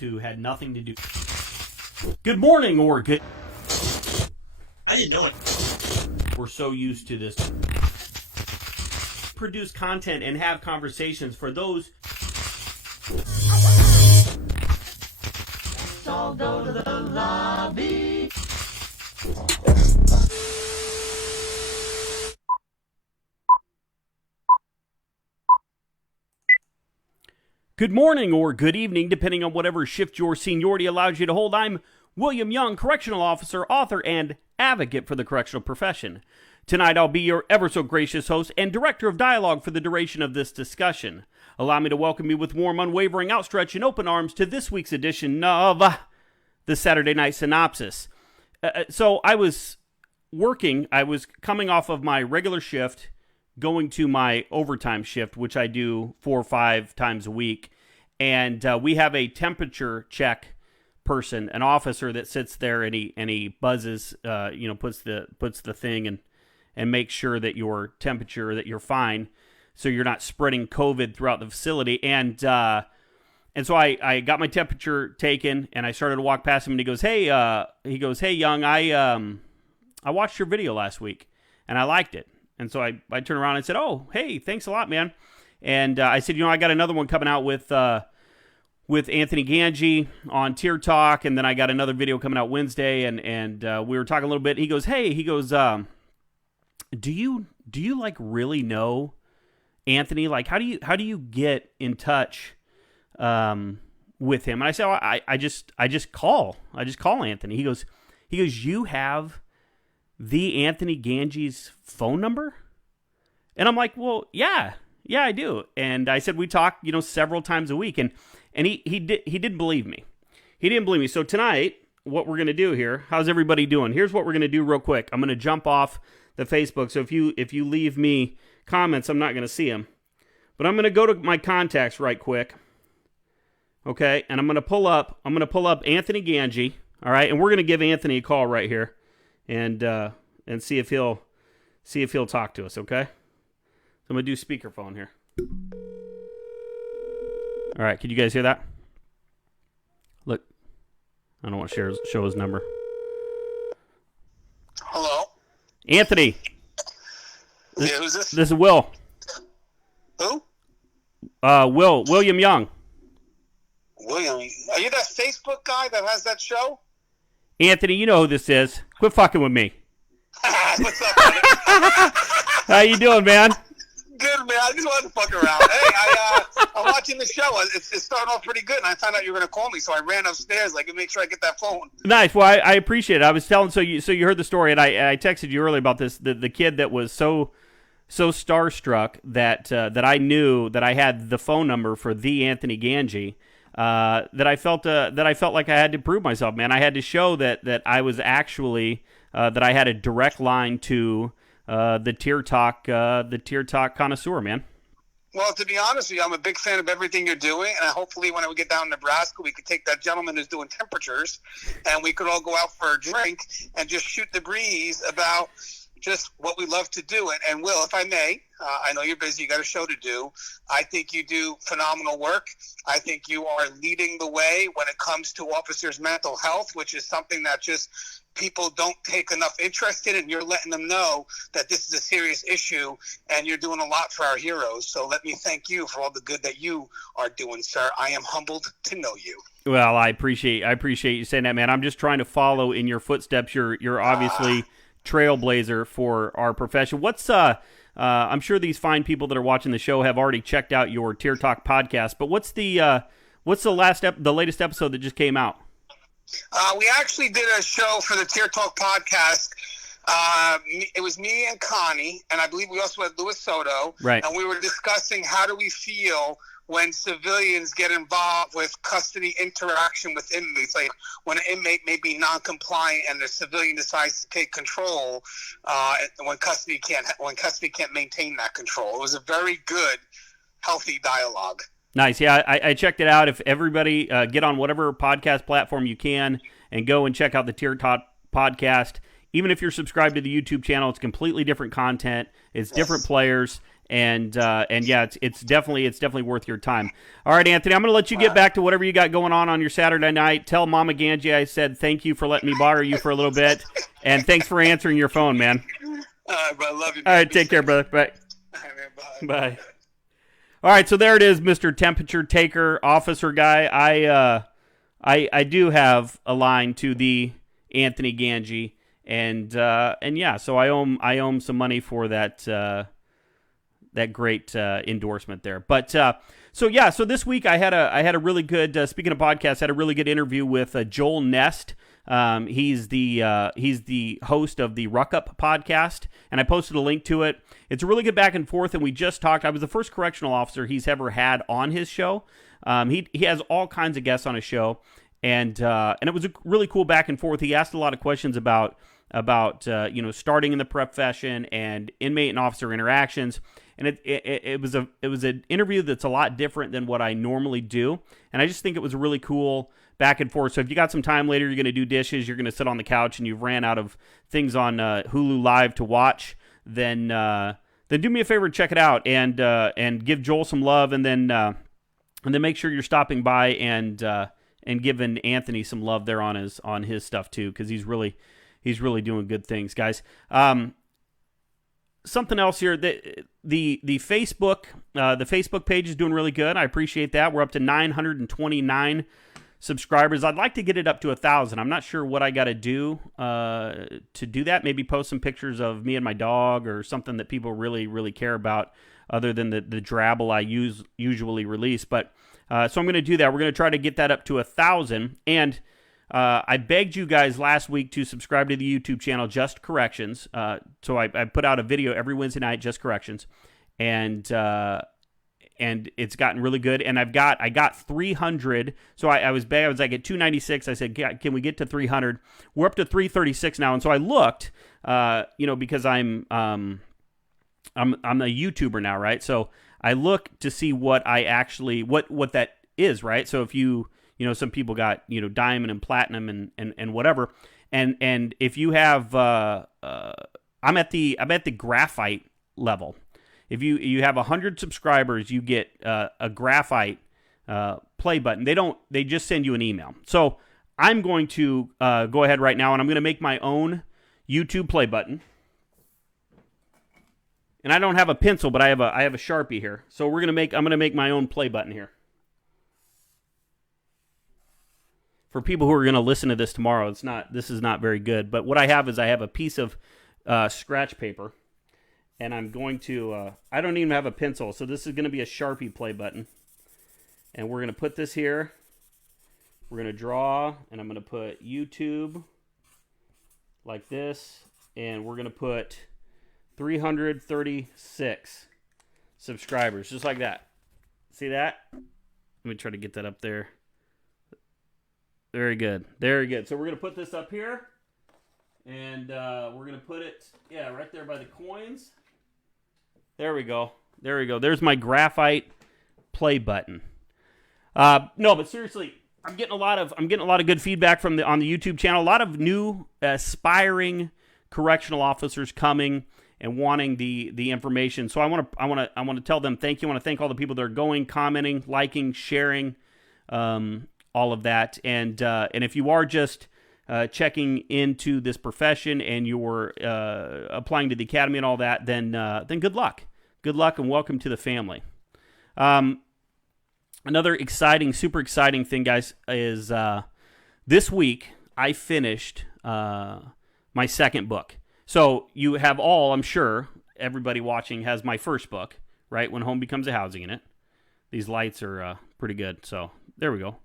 Who had nothing to do. Good morning, or good. I didn't know it. We're so used to this. Produce content and have conversations for those. Let's all go to the lobby. Good morning or good evening, depending on whatever shift your seniority allows you to hold. I'm William Young, Correctional Officer, author, and advocate for the correctional profession. Tonight, I'll be your ever so gracious host and director of dialogue for the duration of this discussion. Allow me to welcome you with warm, unwavering outstretch and open arms to this week's edition of the Saturday Night Synopsis. So I was coming off of my regular shift, going to my overtime shift, which I do 4 or 5 times a week, and we have a temperature check person, an officer that sits there and he buzzes, puts the thing and makes sure that your temperature, that you're fine, so you're not spreading COVID throughout the facility. And so I got my temperature taken, and I started to walk past him, and he goes, "Hey, Young, I watched your video last week, and I liked it." And so I turned around and said, "Oh, hey, thanks a lot, man." And I said, I got another one coming out with Anthony Gangi on Tier Talk, and then I got another video coming out Wednesday, and we were talking a little bit. He goes, do you like really know Anthony? Like, how do you get in touch with him? And I said, I just call Anthony. He goes, you have the Anthony Gangi's phone number? And I'm like, well, yeah, I do. And I said, we talk, several times a week. And he didn't believe me. He didn't believe me. So tonight, what we're going to do here, how's everybody doing? Here's what we're going to do real quick. I'm going to jump off the Facebook. So if you leave me comments, I'm not going to see them. But I'm going to go to my contacts right quick. Okay? And I'm going to pull up Anthony Gangi, all right? And we're going to give Anthony a call right here. And see if he'll talk to us, okay? So I'm gonna do speakerphone here. All right, can you guys hear that? Look, I don't want to show his number. Hello, Anthony. Yeah, who's this? This is Will. Who? William Young. William, are you that Facebook guy that has that show? Anthony, you know who this is. Quit fucking with me. What's up, buddy? How you doing, man? Good, man. I just wanted to fuck around. Hey, I'm watching watching the show. It's starting off pretty good, and I found out you were going to call me, so I ran upstairs, like, to make sure I get that phone. Nice. Well, I appreciate it. I was telling, so you heard the story, and I texted you earlier about this, the kid that was so starstruck that I knew that I had the phone number for the Anthony Gangi, that I felt like I had to prove myself, man. I had to show that I was actually that I had a direct line to the Tier Talk connoisseur, man. Well, to be honest with you, I'm a big fan of everything you're doing, and hopefully when we get down to Nebraska, we could take that gentleman who's doing temperatures, and we could all go out for a drink and just shoot the breeze about just what we love to do. And Will, if I may, I know you're busy, you got a show to do. I think you do phenomenal work. I think you are leading the way when it comes to officers' mental health, which is something that just people don't take enough interest in, and you're letting them know that this is a serious issue, and you're doing a lot for our heroes. So let me thank you for all the good that you are doing, sir. I am humbled to know you. Well, I appreciate you saying that, man. I'm just trying to follow in your footsteps. You're obviously trailblazer for our profession. What's I'm sure these fine people that are watching the show have already checked out your Tier Talk podcast, but what's the latest episode that just came out? We actually did a show for the Tier Talk podcast. It was me and Connie, and I believe we also had Louis Soto. Right. And we were discussing how do we feel when civilians get involved with custody interaction with inmates, like when an inmate may be non-compliant and the civilian decides to take control, when custody can't maintain that control. It was a very good, healthy dialogue. Nice. Yeah, I checked it out. If everybody get on whatever podcast platform you can and go and check out the Tier Talk podcast. Even if you're subscribed to the YouTube channel, it's completely different content. It's different players. And yeah, it's definitely worth your time. All right, Anthony, I'm going to let you get back to whatever you got going on your Saturday night. Tell Mama Gangi I said thank you for letting me bother you for a little bit, and thanks for answering your phone, man. All right, bro. Love you. All right, take care, brother. Bye. All right, man, bye. Bye. All right, so there it is, Mr. Temperature Taker Officer guy. I do have a line to the Anthony Gangi, and yeah, so I owe him some money for that. That great endorsement there. But so this week I had a really good speaking of podcasts, I had a really good interview with Joel Nest. He's the host of the Ruck Up podcast, and I posted a link to it. It's a really good back and forth, and we just talked. I was the first correctional officer he's ever had on his show. He has all kinds of guests on his show, and it was a really cool back and forth. He asked a lot of questions about starting in the profession and inmate and officer interactions. And it was an interview that's a lot different than what I normally do, and I just think it was a really cool back and forth. So if you got some time later, you're going to do dishes, you're going to sit on the couch, and you've ran out of things on Hulu Live to watch, then do me a favor and check it out, and give Joel some love, and then make sure you're stopping by and giving Anthony some love there on his stuff too, because he's really doing good things, guys. Something else here, the Facebook page is doing really good. I appreciate that. We're up to 929 subscribers. I'd like to get it up to 1,000. I'm not sure what I got to do to do that. Maybe post some pictures of me and my dog or something that people really, really care about, other than the drabble I usually release. But so I'm going to do that. We're going to try to get that up to 1,000. And I begged you guys last week to subscribe to the YouTube channel, Just Corrections. So I put out a video every Wednesday night, Just Corrections, and it's gotten really good. And I got 300. So I was like at 296. I said, can we get to 300? We're up to 336 now. And so I looked, because I'm a YouTuber now, right? So I look to see what I actually what that is, right? So if some people got, diamond and platinum and whatever. And if you have, I'm at the graphite level. If you have 100 subscribers, you get a graphite play button. They just send you an email. So I'm going to go ahead right now, and I'm going to make my own YouTube play button. And I don't have a pencil, but I have a Sharpie here. So I'm going to make my own play button here. For people who are going to listen to this tomorrow, this is not very good. But what I have is a piece of scratch paper, and I'm going to, I don't even have a pencil, so this is going to be a Sharpie play button. And we're going to put this here. We're going to draw, and I'm going to put YouTube like this. And we're going to put 336 subscribers, just like that. See that? Let me try to get that up there. Very good. Very good. So we're going to put this up here. And we're going to put it, right there by the coins. There we go. There we go. There's my graphite play button. No, but seriously, I'm getting a lot of good feedback on the YouTube channel. A lot of new aspiring correctional officers coming and wanting the information. So I want to tell them thank you. I want to thank all the people that are going, commenting, liking, sharing, all of that. And if you are just checking into this profession and you're applying to the academy and all that, then good luck. Good luck and welcome to the family. Another super exciting thing, guys, is this week I finished my second book. So you have I'm sure, everybody watching has my first book, right? When Home Becomes a Housing Unit. These lights are pretty good, so there we go.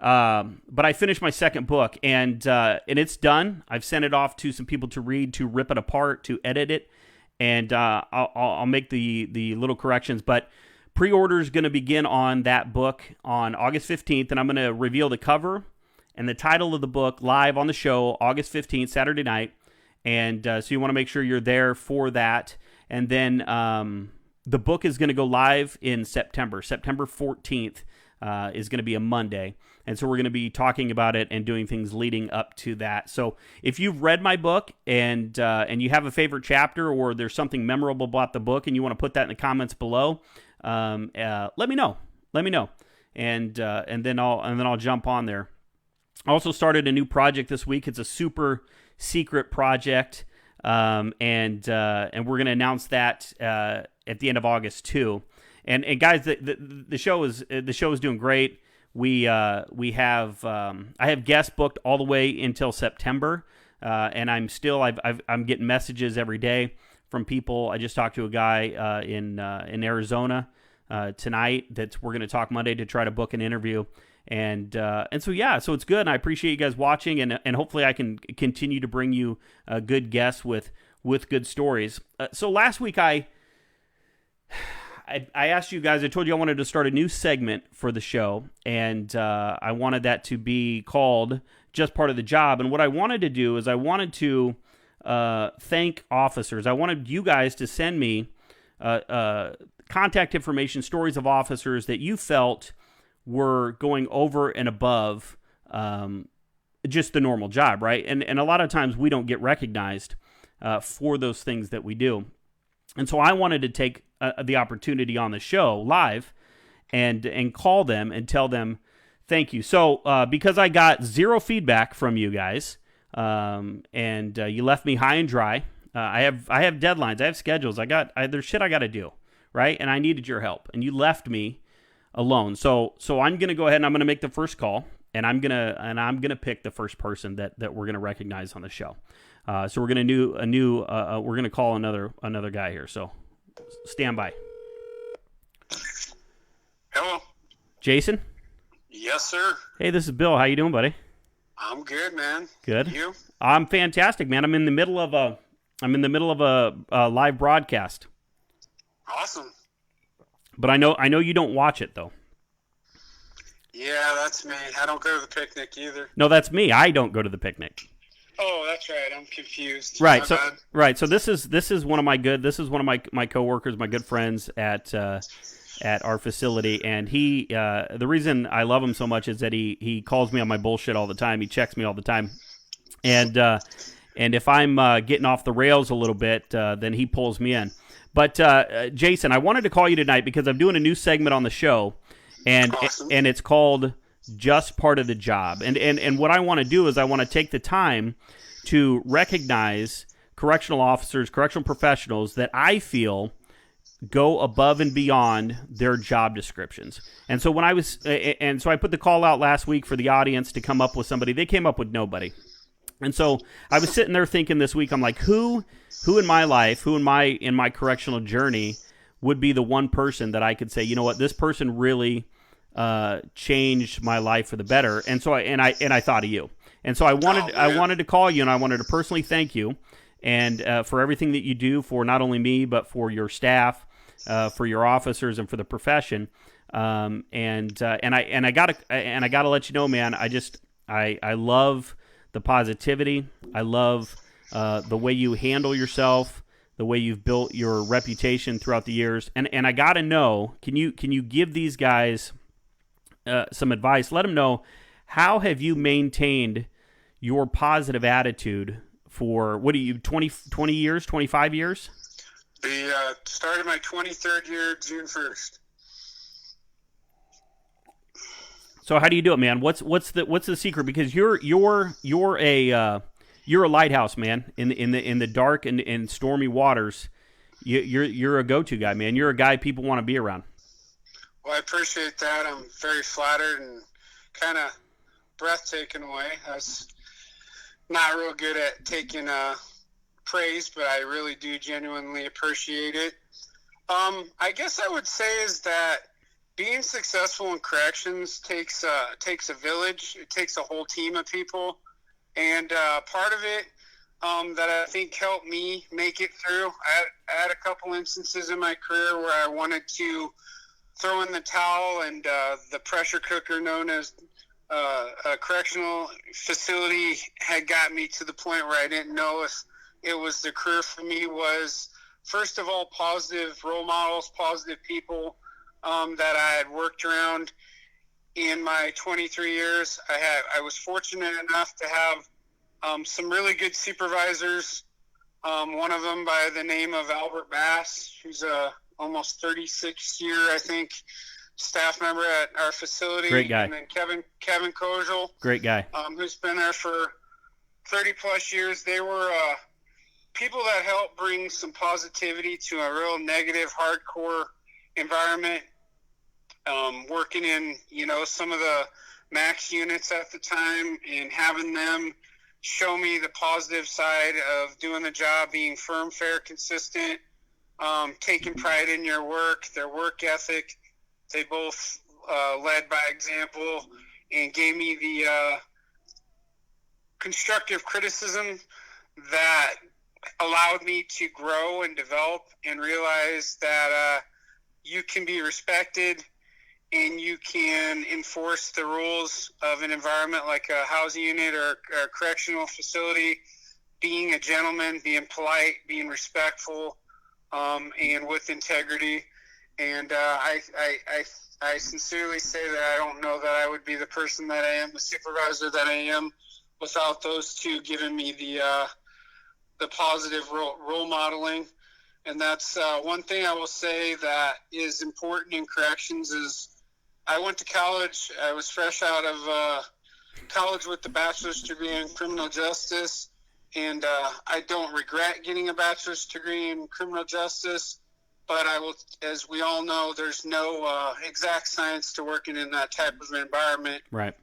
But I finished my second book, and it's done. I've sent it off to some people to read, to rip it apart, to edit it, and I'll make the little corrections. But pre-order is going to begin on that book on August 15th, and I'm going to reveal the cover and the title of the book live on the show August 15th, Saturday night. And so you want to make sure you're there for that. And then the book is going to go live in September. September 14th is going to be a Monday. And so we're going to be talking about it and doing things leading up to that. So if you've read my book and you have a favorite chapter or there's something memorable about the book and you want to put that in the comments below, let me know. And then I'll jump on there. I also started a new project this week. It's a super secret project, and we're going to announce that at the end of August too. And guys, the show is doing great. We have I have guests booked all the way until September, and I'm getting messages every day from people. I just talked to a guy in Arizona tonight that we're going to talk Monday to try to book an interview. And so it's good. And I appreciate you guys watching, and hopefully I can continue to bring you good guests with good stories. So last week I asked you guys, I told you I wanted to start a new segment for the show, and I wanted that to be called Just Part of the Job. And what I wanted to do is I wanted to thank officers. I wanted you guys to send me contact information, stories of officers that you felt were going over and above just the normal job, right? And a lot of times we don't get recognized for those things that we do. And so I wanted to take the opportunity on the show live and call them and tell them thank you. So because I got zero feedback from you guys, and you left me high and dry, I have deadlines, I have schedules, there's shit I got to do, right? And I needed your help, and you left me alone. So I'm going to go ahead and I'm going to make the first call, and I'm going to pick the first person that we're going to recognize on the show. So we're going to we're going to call another guy here. So stand by. Hello. Jason? Yes, sir. Hey, this is Bill. How you doing, buddy? I'm good, man. Good. You? I'm fantastic, man. I'm in the middle of a live broadcast. Awesome. But I know you don't watch it though. Yeah, that's me. I don't go to the picnic either. No, that's me. I don't go to the picnic. Oh, that's right. I'm confused. Right. So this is one of my coworkers, my good friends at our facility, and he the reason I love him so much is that he calls me on my bullshit all the time. He checks me all the time, and if I'm getting off the rails a little bit, then he pulls me in. But Jason, I wanted to call you tonight because I'm doing a new segment on the show, and awesome. And it's called Just Part of the Job. And what I want to do is I want to take the time to recognize correctional officers, correctional professionals that I feel go above and beyond their job descriptions. And so so I put the call out last week for the audience to come up with somebody. They came up with nobody. And so I was sitting there thinking this week, I'm like, who in my life, in my correctional journey would be the one person that I could say, you know what, this person really changed my life for the better. And so I thought of you. And so I wanted to call you, and I wanted to personally thank you, and for everything that you do for not only me but for your staff, for your officers, and for the profession. And I gotta let you know, man. I love the positivity. I love the way you handle yourself, the way you've built your reputation throughout the years. And I gotta know, can you give these guys some advice? Let them know, how have you maintained your positive attitude for, what are you, 20 years, 25 years? The started my 23rd year, June 1st. So how do you do it, man? What's the secret? Because you're a lighthouse, man, in the dark and stormy waters. You're a go-to guy, man. You're a guy people want to be around. Well, I appreciate that. I'm very flattered and kind of breathtaking away. I was not real good at taking praise, but I really do genuinely appreciate it. I guess I would say is that being successful in corrections takes a village. It takes a whole team of people, and part of it that I think helped me make it through. I had a couple instances in my career where I wanted to throw in the towel, and the pressure cooker known as a correctional facility had got me to the point where I didn't know if it was the career for me. Was, first of all, positive role models, positive people that I had worked around in my 23 years. I was fortunate enough to have some really good supervisors. One of them by the name of Albert Bass, who's a almost 36-year, I think, staff member at our facility. Great guy. And then Kevin Kojal. Great guy. Who's been there for 30-plus years. They were people that helped bring some positivity to a real negative, hardcore environment. Working in, some of the max units at the time, and having them show me the positive side of doing the job, being firm, fair, consistent, taking pride in your work, their work ethic. They both led by example and gave me the constructive criticism that allowed me to grow and develop and realize that you can be respected and you can enforce the rules of an environment like a housing unit or a correctional facility, being a gentleman, being polite, being respectful, and with integrity. And I sincerely say that I don't know that I would be the person that I am, the supervisor that I am, without those two giving me the positive role modeling. And that's one thing I will say that is important in corrections is I went to college. I was fresh out of college with a bachelor's degree in criminal justice, and I don't regret getting a bachelor's degree in criminal justice, but I will, as we all know, there's no exact science to working in that type of environment. Right.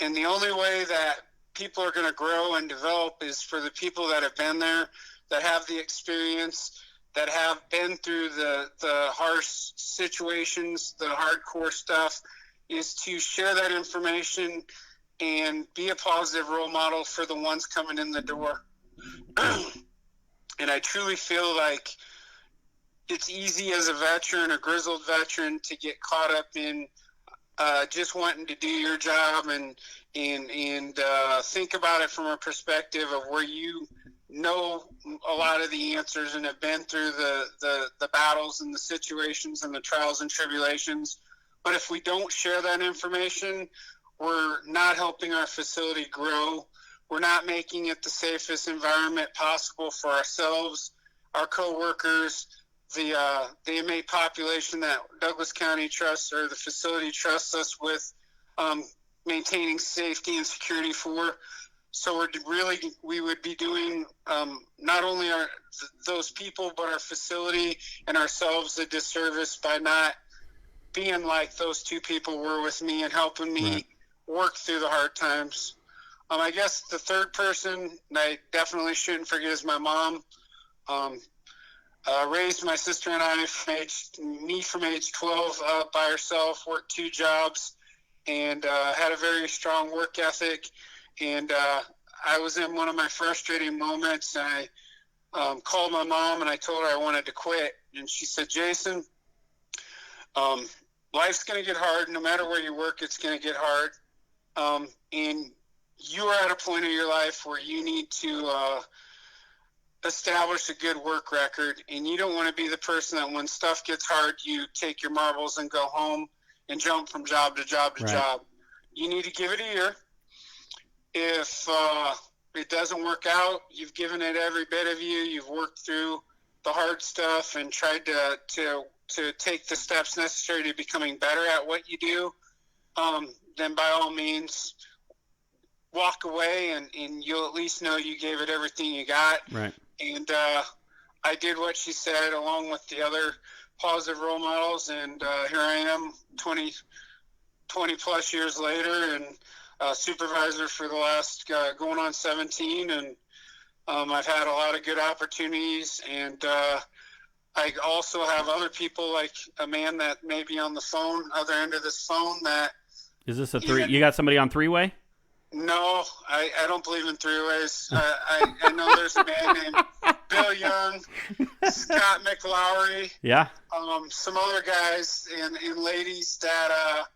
And the only way that people are going to grow and develop is for the people that have been there, that have the experience, that have been through the harsh situations, the hardcore stuff, is to share that information and be a positive role model for the ones coming in the door. And I truly feel like it's easy as a veteran, a grizzled veteran, to get caught up in just wanting to do your job and think about it from a perspective of where you know a lot of the answers and have been through the battles and the situations and the trials and tribulations. But if we don't share that information, we're not helping our facility grow. We're not making it the safest environment possible for ourselves, our coworkers, the inmate population that Douglas County trusts, or the facility trusts us with maintaining safety and security for. So we would be doing not only those people, but our facility and ourselves a disservice by not being like those two people were with me and helping me work through the hard times. I guess the third person I definitely shouldn't forget is my mom. Raised my sister and I from age 12 up by herself, worked 2 jobs, and had a very strong work ethic. And I was in one of my frustrating moments, and I called my mom and I told her I wanted to quit. And she said, Jason, life's going to get hard. No matter where you work, it's going to get hard. And you are at a point in your life where you need to establish a good work record, and you don't want to be the person that when stuff gets hard, you take your marbles and go home and jump from job to job to job. You need to give it a year. If it doesn't work out, you've given it every bit of you. You've worked through the hard stuff and tried to take the steps necessary to becoming better at what you do. Then by all means, walk away, and you'll at least know you gave it everything you got. Right. And I did what she said along with the other positive role models, and here I am 20 plus years later, and supervisor for the last going on 17, and I've had a lot of good opportunities, and I also have other people, like a man that may be on the phone, other end of this phone, that is this a three? You got somebody on three-way? No, I don't believe in three-ways. I know there's a man named Bill Young, Scott McLowry, some other guys and ladies that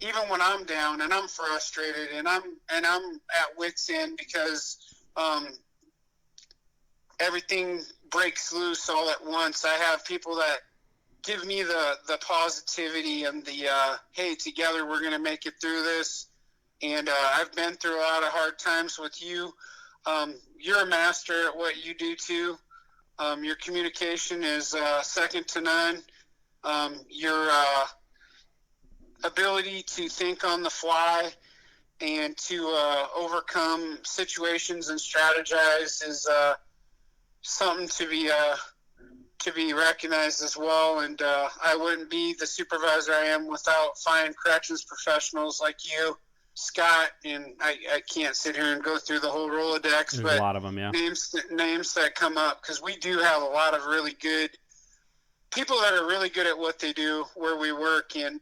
even when I'm down and I'm frustrated and I'm at wit's end because everything breaks loose all at once, I have people that give me the positivity and the hey, together we're going to make it through this. And I've been through a lot of hard times with you. You're a master at what you do too. Your communication is second to none. Your ability to think on the fly and to overcome situations and strategize is something to be recognized as well. And I wouldn't be the supervisor I am without fine corrections professionals like you, Scott, and I can't sit here and go through the whole Rolodex. There's but a lot of them, yeah. Names that come up, because we do have a lot of really good people that are really good at what they do where we work, and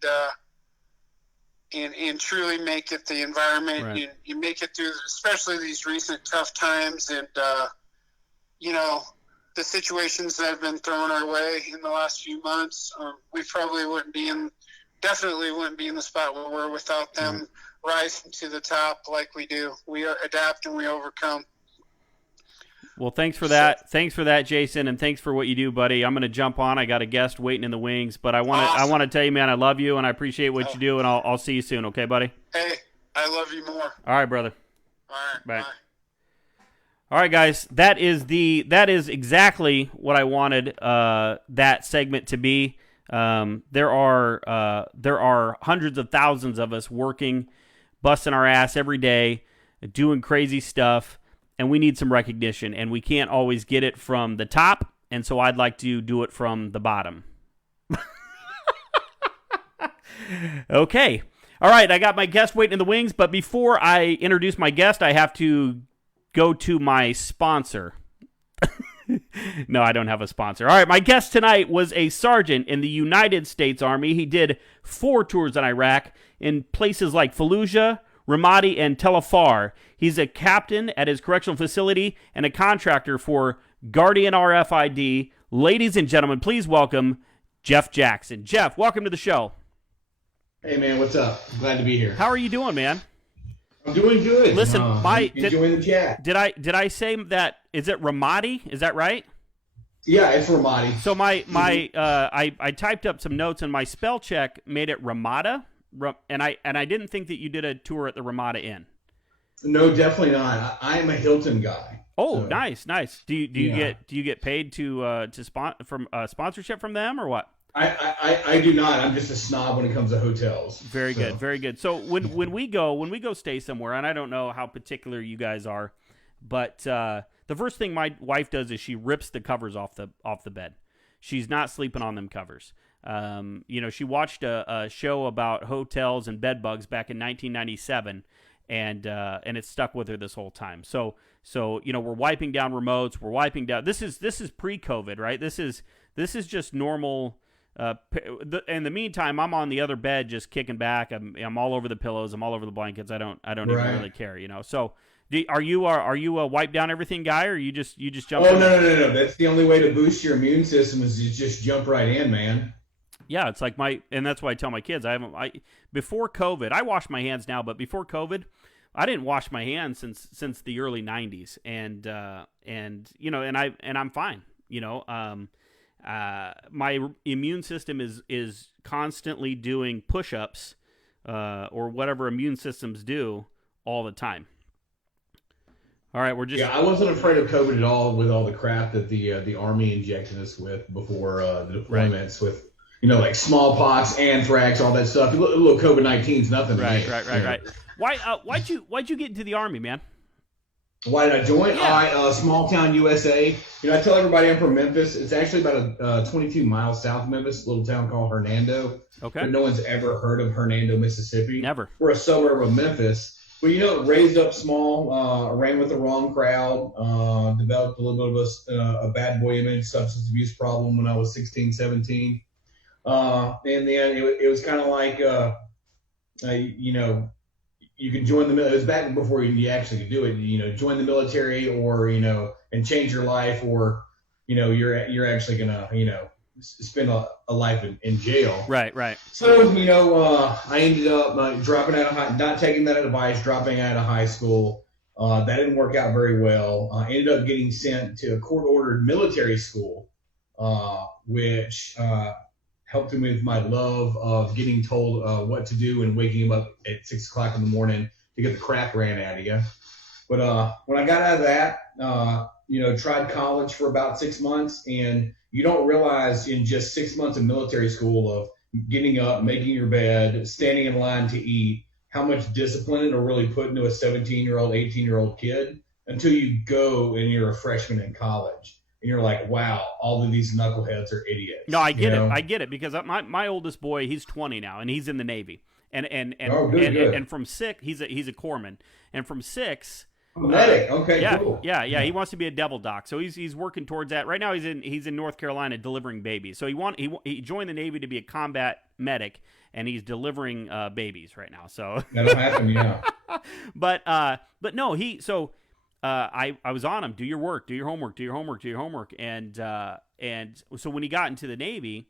truly make it the environment. Right. You make it through, especially these recent tough times, and the situations that have been thrown our way in the last few months. We probably definitely wouldn't be in the spot where we're without them rising to the top like we do. We adapt and we overcome. Well, thanks for that. Thanks for that, Jason, and thanks for what you do, buddy. I'm going to jump on. I got a guest waiting in the wings, but I want to tell you, man, I love you and I appreciate what you do, and I'll see you soon, okay, buddy? Hey, I love you more. All right, brother. All right, bye. All right, guys, that is exactly what I wanted that segment to be. There are hundreds of thousands of us working, busting our ass every day, doing crazy stuff, and we need some recognition, and we can't always get it from the top, and so I'd like to do it from the bottom. Okay. All right, I got my guest waiting in the wings, but before I introduce my guest, I have to go to my sponsor. No, I don't have a sponsor. All right, my guest tonight was a sergeant in the United States Army. He did 4 tours in Iraq in places like Fallujah, Ramadi, and Tel Afar. He's a captain at his correctional facility and a contractor for Guardian RFID. Ladies and gentlemen, please welcome Jeff Jackson. Jeff, welcome to the show. Hey, man, what's up? Glad to be here. How are you doing, man? I'm doing good. Listen, enjoying the chat. Did I say that? Is it Ramadi? Is that right? Yeah, it's Ramadi. So I typed up some notes and my spell check made it Ramada, and I didn't think that you did a tour at the Ramada Inn. No, definitely not. I am a Hilton guy. Oh, so. Nice. Do you get paid to sponsorship from them or what? I do not. I'm just a snob when it comes to hotels. Very good. So when we go stay somewhere, and I don't know how particular you guys are, but the first thing my wife does is she rips the covers off the bed. She's not sleeping on them covers. She watched a show about hotels and bed bugs back in 1997, and it's stuck with her this whole time. So we're wiping down remotes, we're wiping down. This is pre-COVID, right? This is just normal. In the meantime, I'm on the other bed just kicking back. I'm all over the pillows. I'm all over the blankets. I don't even really care, So, are you a wipe down everything guy, or you just jump? Oh no. That's the only way to boost your immune system is to just jump right in, man. Yeah, it's like and that's why I tell my kids before COVID, I wash my hands now, but before COVID, I didn't wash my hands since the early '90s, and I'm fine, my immune system is constantly doing push-ups or whatever immune systems do all the time. All right, I wasn't afraid of COVID at all with all the crap that the Army injected us with before the deployments with like smallpox, anthrax, all that stuff. Little COVID-19's nothing. Right. Why'd you get into the Army, man? Why did I join? Yeah. Small town USA. I tell everybody I'm from Memphis. It's actually about 22 miles south of Memphis, a little town called Hernando. Okay. But no one's ever heard of Hernando, Mississippi. Never. We're a suburb of Memphis. But raised up small, ran with the wrong crowd, developed a little bit of a bad boy image, substance abuse problem when I was 16, 17. And then it was kind of like, you can join the military. It was back before you actually could do it. Join the military, or and change your life, or you're actually gonna spend a life in jail. Right. So I ended up dropping out of not taking that advice, dropping out of high school. That didn't work out very well. I ended up getting sent to a court-ordered military school, which helped me with my love of getting told what to do and waking up at 6 o'clock in the morning to get the crap ran out of you. But when I got out of that, tried college for about 6 months, and you don't realize in just 6 months of military school of getting up, making your bed, standing in line to eat, how much discipline it'll really put into a 17-year-old, 18-year-old kid until you go and you're a freshman in college. And you're like, wow, all of these knuckleheads are idiots. No, I get it. I get it, because my oldest boy, he's 20 now, and he's in the Navy. And from 6, he's a corpsman. And from 6, medic. Okay, cool. Yeah. He wants to be a devil doc, so he's working towards that. Right now, he's in North Carolina delivering babies. So he joined the Navy to be a combat medic, and he's delivering babies right now. So that'll happen, yeah. But no, I was on him. Do your work. Do your homework. And so when he got into the Navy,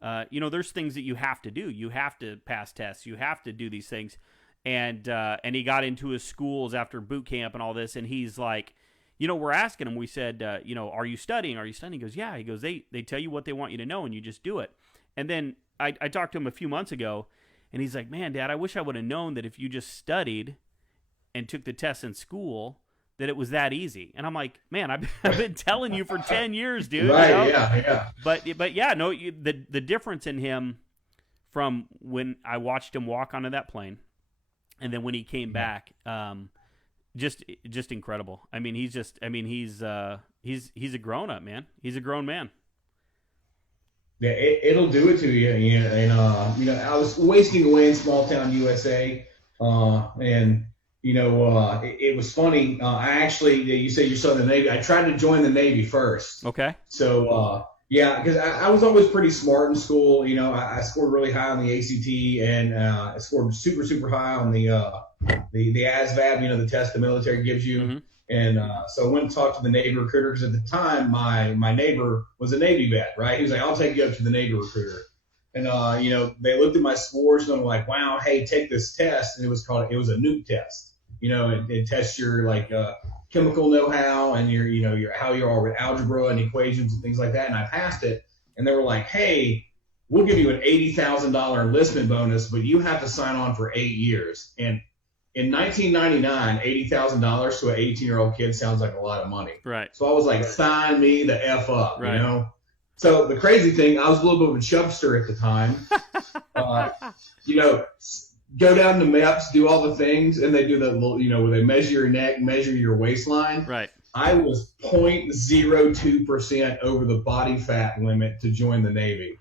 there's things that you have to do. You have to pass tests. You have to do these things. And he got into his schools after boot camp and all this. And he's like, we're asking him. We said, are you studying? Are you studying? He goes, yeah. He goes, they tell you what they want you to know, and you just do it. And then I talked to him a few months ago, and he's like, man, Dad, I wish I would have known that if you just studied and took the tests in school, that it was that easy. And I'm like, man, I've been telling you for 10 years, dude. Right, yeah. But yeah, no, the difference in him from when I watched him walk onto that plane and then when he came back, just incredible. I mean, he's a grown up, man. He's a grown man. Yeah, it'll do it to you. And I was wasting away in small town USA, and it was funny. I actually, you say you're still in the Navy. I tried to join the Navy first. Okay. So, because I was always pretty smart in school. I scored really high on the ACT, and I scored super, super high on the ASVAB, the test the military gives you. Mm-hmm. And so I went and talked to the Navy recruiter, because at the time my neighbor was a Navy vet, right? He was like, I'll take you up to the Navy recruiter. And, they looked at my scores, and I'm like, wow, hey, take this test. And it was a nuke test. It tests your chemical know-how and your how you are with algebra and equations and things like that. And I passed it, and they were like, hey, we'll give you an $80,000 enlistment bonus, but you have to sign on for 8 years. And in 1999, $80,000 to an 18-year-old kid sounds like a lot of money. Right. So I was like, sign me the F up, right. So the crazy thing, I was a little bit of a chubster at the time. Go down to MEPS, do all the things, and they do the little, where they measure your neck, measure your waistline. Right. I was 0.02% over the body fat limit to join the Navy.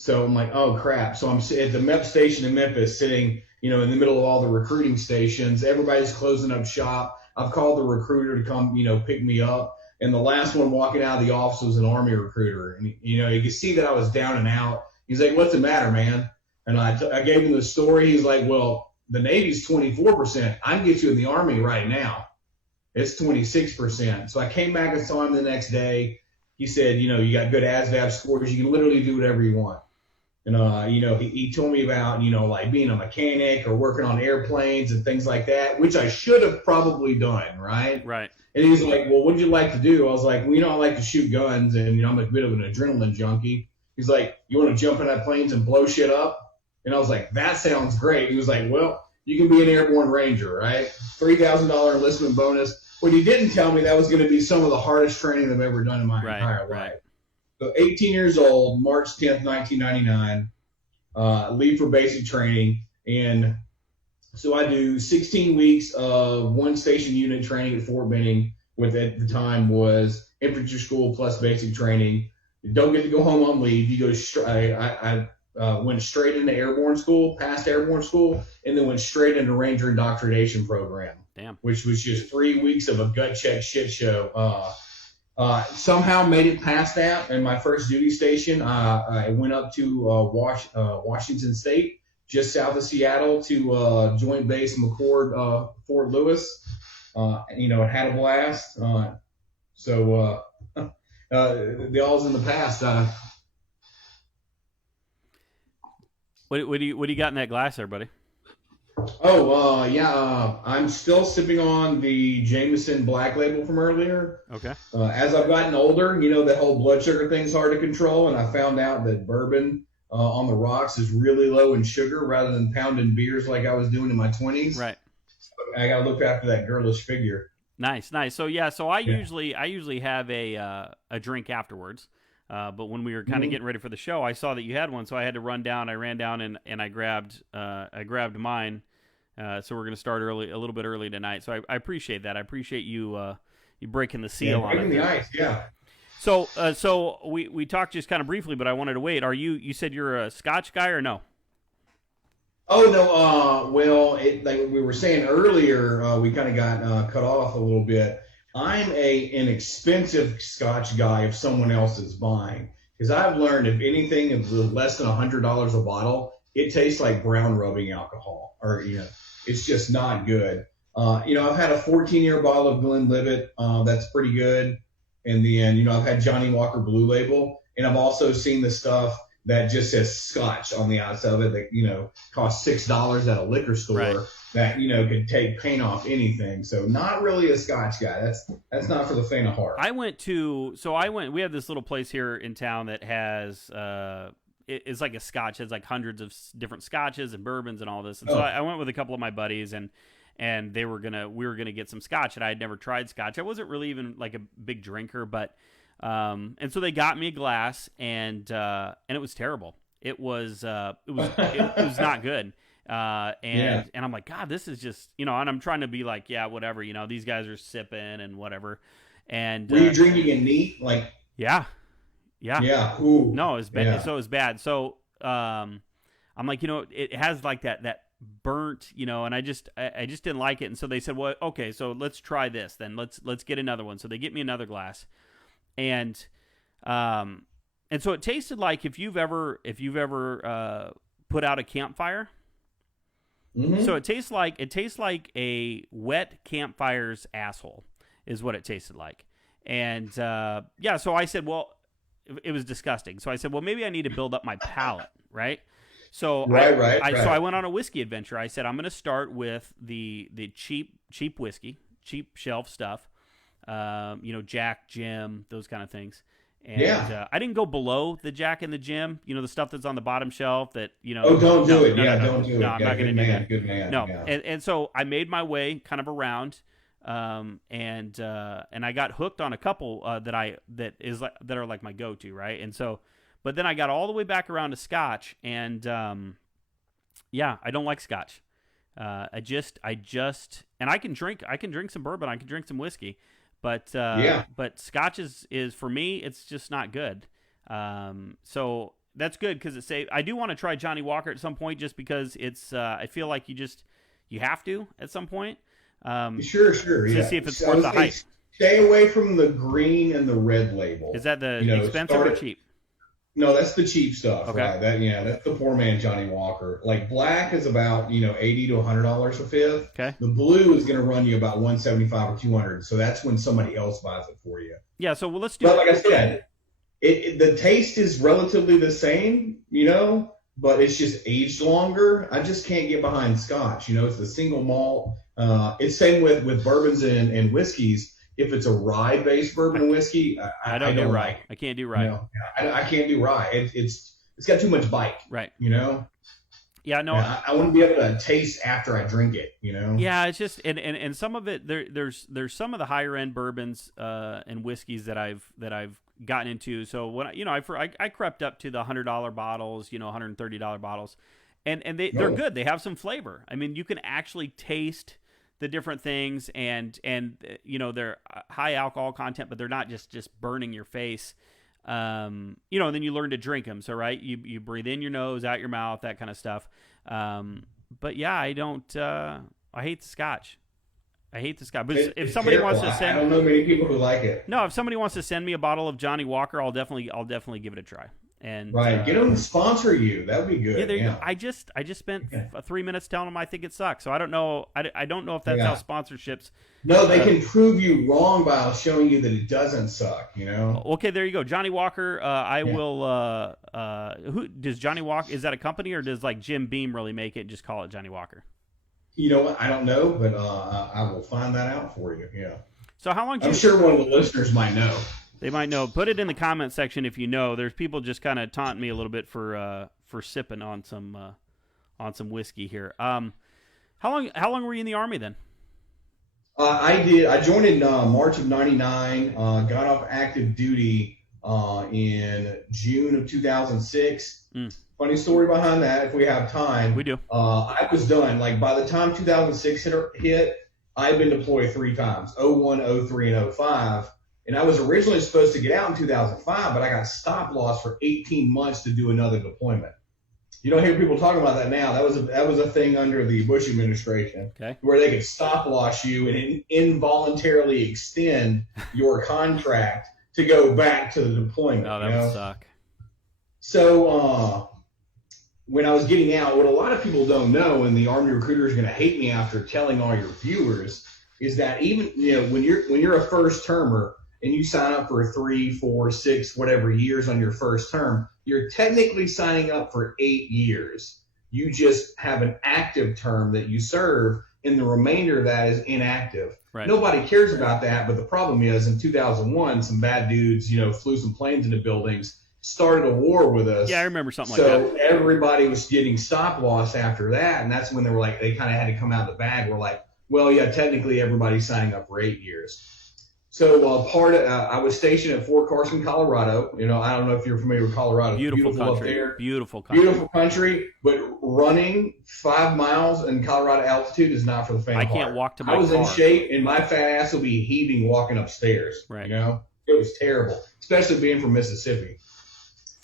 So I'm like, oh crap. So I'm at the MEP station in Memphis, sitting, in the middle of all the recruiting stations. Everybody's closing up shop. I've called the recruiter to come, pick me up. And the last one walking out of the office was an Army recruiter. And, you could see that I was down and out. He's like, what's the matter, man? And I gave him the story. He's like, well, the Navy's 24%. I can get you in the Army right now. It's 26%. So I came back and saw him the next day. He said, you got good ASVAB scores. You can literally do whatever you want. And, he told me about, like being a mechanic or working on airplanes and things like that, which I should have probably done, right? Right. And he's like, well, what would you like to do? I was like, well, I like to shoot guns, and, I'm a bit of an adrenaline junkie. He's like, you want to jump in that planes and blow shit up? And I was like, that sounds great. He was like, well, you can be an airborne ranger, right? $3,000 enlistment bonus. What he didn't tell me, that was going to be some of the hardest training I've ever done in my entire life. So 18 years old, March 10th, 1999, leave for basic training. And so I do 16 weeks of one station unit training at Fort Benning, which at the time was infantry school plus basic training. You don't get to go home on leave. You go I went straight into airborne school, passed airborne school, and then went straight into Ranger indoctrination program. Damn. Which was just 3 weeks of a gut check shit show. Somehow made it past that. In my first duty station, I went up to Washington State, just south of Seattle, to Joint Base McChord, Fort Lewis. It had a blast. The all's in the past. What do you got in that glass there, buddy? I'm still sipping on the Jameson Black Label from earlier. Okay. As I've gotten older, the whole blood sugar thing's hard to control, and I found out that bourbon on the rocks is really low in sugar rather than pounding beers like I was doing in my 20s. Right. So I got to look after that girlish figure. Nice. So I usually have a drink afterwards. But when we were kind of getting ready for the show, I saw that you had one, so I had to run down. I ran down and I grabbed mine. So we're going to start a little bit early tonight. So I appreciate that. I appreciate you breaking the seal on it. Breaking the ice, yeah. So we talked just kind of briefly, but I wanted to wait. You said you're a Scotch guy or no? Oh no. Like we were saying earlier, we kind of got cut off a little bit. I'm an expensive Scotch guy if someone else is buying, because I've learned if anything is less than $100 a bottle, it tastes like brown rubbing alcohol, or it's just not good. I've had a 14-year bottle of Glenlivet that's pretty good, and then I've had Johnny Walker Blue Label, and I've also seen the stuff that just says Scotch on the outside of it that costs $6 at a liquor store. Right. That could take paint off anything. So not really a Scotch guy. That's not for the faint of heart. We have this little place here in town that has it's like a Scotch. It has like hundreds of different Scotches and bourbons and all this. And so I went with a couple of my buddies and we were gonna get some Scotch, and I had never tried Scotch. I wasn't really even like a big drinker, but and so they got me a glass, and it was terrible. It was not good. And I'm like, God, this is just, and I'm trying to be like, yeah, whatever, these guys are sipping and whatever. And were you drinking it neat? Like, yeah. Ooh. No, it was bad. Yeah. So it was bad. So, I'm like, it has like that burnt, and I just didn't like it. And so they said, well, okay, so let's try this then. Let's get another one. So they get me another glass, and so it tasted like if you've ever put out a campfire. Mm-hmm. So it tastes like a wet campfire's asshole is what it tasted like. And so I said, well, it was disgusting. So I said, well, maybe I need to build up my palate, right? So So I went on a whiskey adventure. I said, I'm going to start with the cheap whiskey, cheap shelf stuff, Jack, Jim, those kind of things. And I didn't go below the Jack and the Jim, the stuff that's on the bottom shelf that, Oh, don't do it. Don't do it. No, I'm not going to do that. Good man. No. Yeah. And so I made my way kind of around, and I got hooked on a couple that are like my go-to, right? And so, but then I got all the way back around to Scotch, and I don't like Scotch. And I can drink some bourbon, I can drink some whiskey. But Scotch is for me, it's just not good. So That's good because it's safe. I do want to try Johnny Walker at some point just because it's. I feel like you have to at some point. Sure, To see if it's worth the hype. Stay away from the green and the red label. Is that the expensive or cheap? No, that's the cheap stuff. Okay. Right? That's the poor man Johnny Walker. Like black is about $80 to $100 a fifth. Okay. The blue is going to run you about $175 or $200. So that's when somebody else buys it for you. Yeah. So let's do. But like I said, the taste is relatively the same, but it's just aged longer. I just can't get behind Scotch. It's the single malt. It's same with bourbons and whiskeys. If it's a rye-based bourbon and whiskey, I don't do rye. like it. I can't do rye. I can't do rye. It's got too much bite. Right. Yeah, no. I want to be able to taste after I drink it. Yeah, it's just and some of it there's some of the higher end bourbons and whiskeys that I've gotten into. So when I crept up to the $100 bottles, $130 bottles, and they're good. They have some flavor. I mean, you can actually taste the different things, and they're high alcohol content, but they're not just burning your face. And then you learn to drink them. So right, you breathe in your nose, out your mouth, that kind of stuff. But yeah, I hate the Scotch. I hate the Scotch. But if somebody wants to send, I don't know many people who like it. No, if somebody wants to send me a bottle of Johnny Walker, I'll definitely give it a try. And right, get them to sponsor you. That would be good. Yeah, there you go. I just spent 3 minutes telling them I think it sucks. So I don't know. I don't know if that's how sponsorships. No, they can prove you wrong by showing you that it doesn't suck. Okay, there you go, Johnny Walker. I will. Who does Johnny Walker? Is that a company or does like Jim Beam really make it? And just call it Johnny Walker. You know what? I don't know, but I will find that out for you. Yeah. So how long? I'm sure one of the listeners might know. They might know. Put it in the comment section if you know. There's people just kind of taunting me a little bit for sipping on some whiskey here. How long were you in the Army then? I joined in March of '99. Got off active duty in June of 2006. Funny story behind that. If we have time, we do. I was done. Like by the time 2006 hit, I'd been deployed 3 times: 01, 03, and 05. And I was originally supposed to get out in 2005, but I got stop loss for 18 months to do another deployment. You don't hear people talking about that now. That was a thing under the Bush administration, where they could stop loss you and involuntarily extend your contract to go back to the deployment. Oh, that would suck. So when I was getting out, what a lot of people don't know, and the Army recruiter is going to hate me after telling all your viewers, is that even when you're a first termer, and you sign up for 3, 4, 6, whatever years on your first term, you're technically signing up for 8 years. You just have an active term that you serve, and the remainder of that is inactive. Right. Nobody cares about that, but the problem is in 2001, some bad dudes, flew some planes into buildings, started a war with us. Yeah, I remember something like that. So everybody was getting stop loss after that, and that's when they were like, they kind of had to come out of the bag. We're like, well, yeah, technically everybody's signing up for 8 years. So I was stationed at Fort Carson, Colorado. I don't know if you're familiar with Colorado. Beautiful country. Up there. Beautiful country. Beautiful country. But running 5 miles in Colorado altitude is not for the faint of heart. I can't walk to my car. I was in shape, and my fat ass will be heaving walking upstairs. Right. It was terrible, especially being from Mississippi.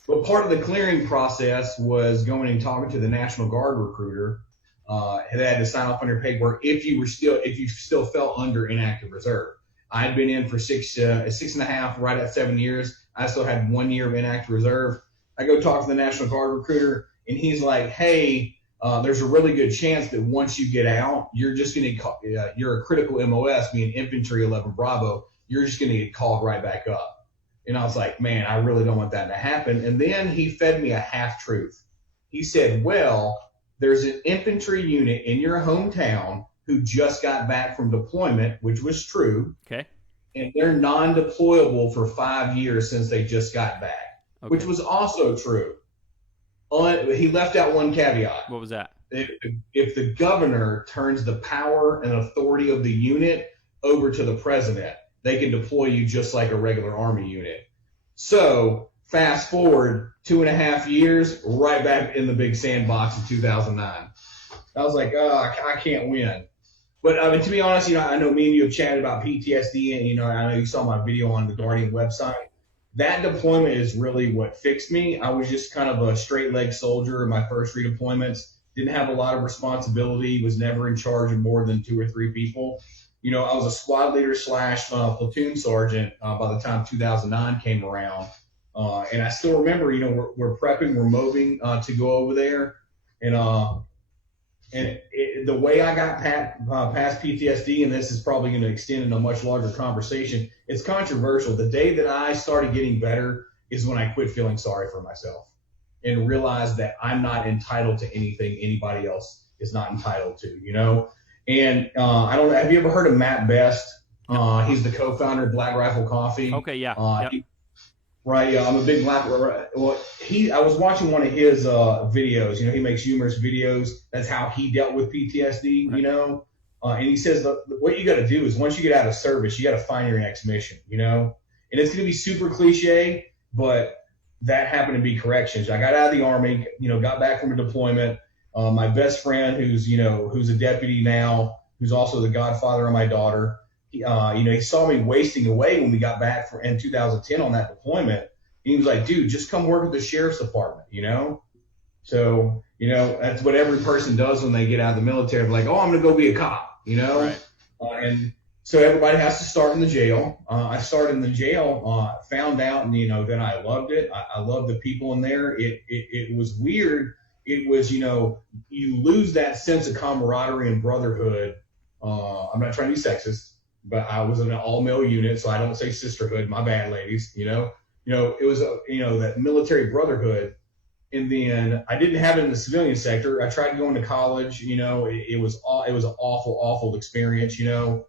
But part of the clearing process was going and talking to the National Guard recruiter. They had to sign off on your paperwork if you still fell under inactive reserve. I'd been in for 6.5, right at 7 years. I still had 1 year of inactive reserve. I go talk to the National Guard recruiter, and he's like, "Hey, there's a really good chance that once you get out, you're just going to you're a critical MOS, being Infantry 11 Bravo. You're just going to get called right back up." And I was like, "Man, I really don't want that to happen." And then he fed me a half truth. He said, "Well, there's an infantry unit in your hometown who just got back from deployment," which was true. Okay. And they're non-deployable for 5 years since they just got back, which was also true. He left out one caveat. What was that? If the governor turns the power and authority of the unit over to the president, they can deploy you just like a regular Army unit. So fast forward 2.5 years, right back in the big sandbox in 2009. I was like, oh, I can't win. But I mean, to be honest, I know me and you have chatted about PTSD, and I know you saw my video on the Guardian website. that deployment is really what fixed me. I was just kind of a straight leg soldier in my first 3 deployments. Didn't have a lot of responsibility. Was never in charge of more than 2 or 3 people. You know, I was a squad leader / platoon sergeant by the time 2009 came around. And I still remember, you know, we're prepping, we're moving to go over there, and the way I got past PTSD, and this is probably going to extend into a much larger conversation, it's controversial. The day that I started getting better is when I quit feeling sorry for myself and realized that I'm not entitled to anything anybody else is not entitled to, you know? And I don't know, have you ever heard of Matt Best? He's the co-founder of Black Rifle Coffee. Okay, yeah. Right, yeah, I'm a big Black. Well, I was watching one of his videos. You know, he makes humorous videos. That's how he dealt with PTSD. Right. You know, and he says what you got to do is once you get out of service, you got to find your next mission. You know, and it's going to be super cliche, but that happened to be corrections. I got out of the Army. You know, got back from a deployment. My best friend, who's a deputy now, who's also the godfather of my daughter. You know, he saw me wasting away when we got back in 2010 on that deployment. And he was like, dude, just come work at the sheriff's department, you know? So, you know, that's what every person does when they get out of the military. They're like, oh, I'm going to go be a cop, you know? Right. And so everybody has to start in the jail. I started in the jail, found out, and, you know, then I loved it. I loved the people in there. It was weird. It was, you know, you lose that sense of camaraderie and brotherhood. I'm not trying to be sexist, but I was in an all-male unit, so I don't say sisterhood. My bad, ladies. You know, it was that military brotherhood, and then I didn't have it in the civilian sector. I tried going to college. You know, it was an awful experience. You know,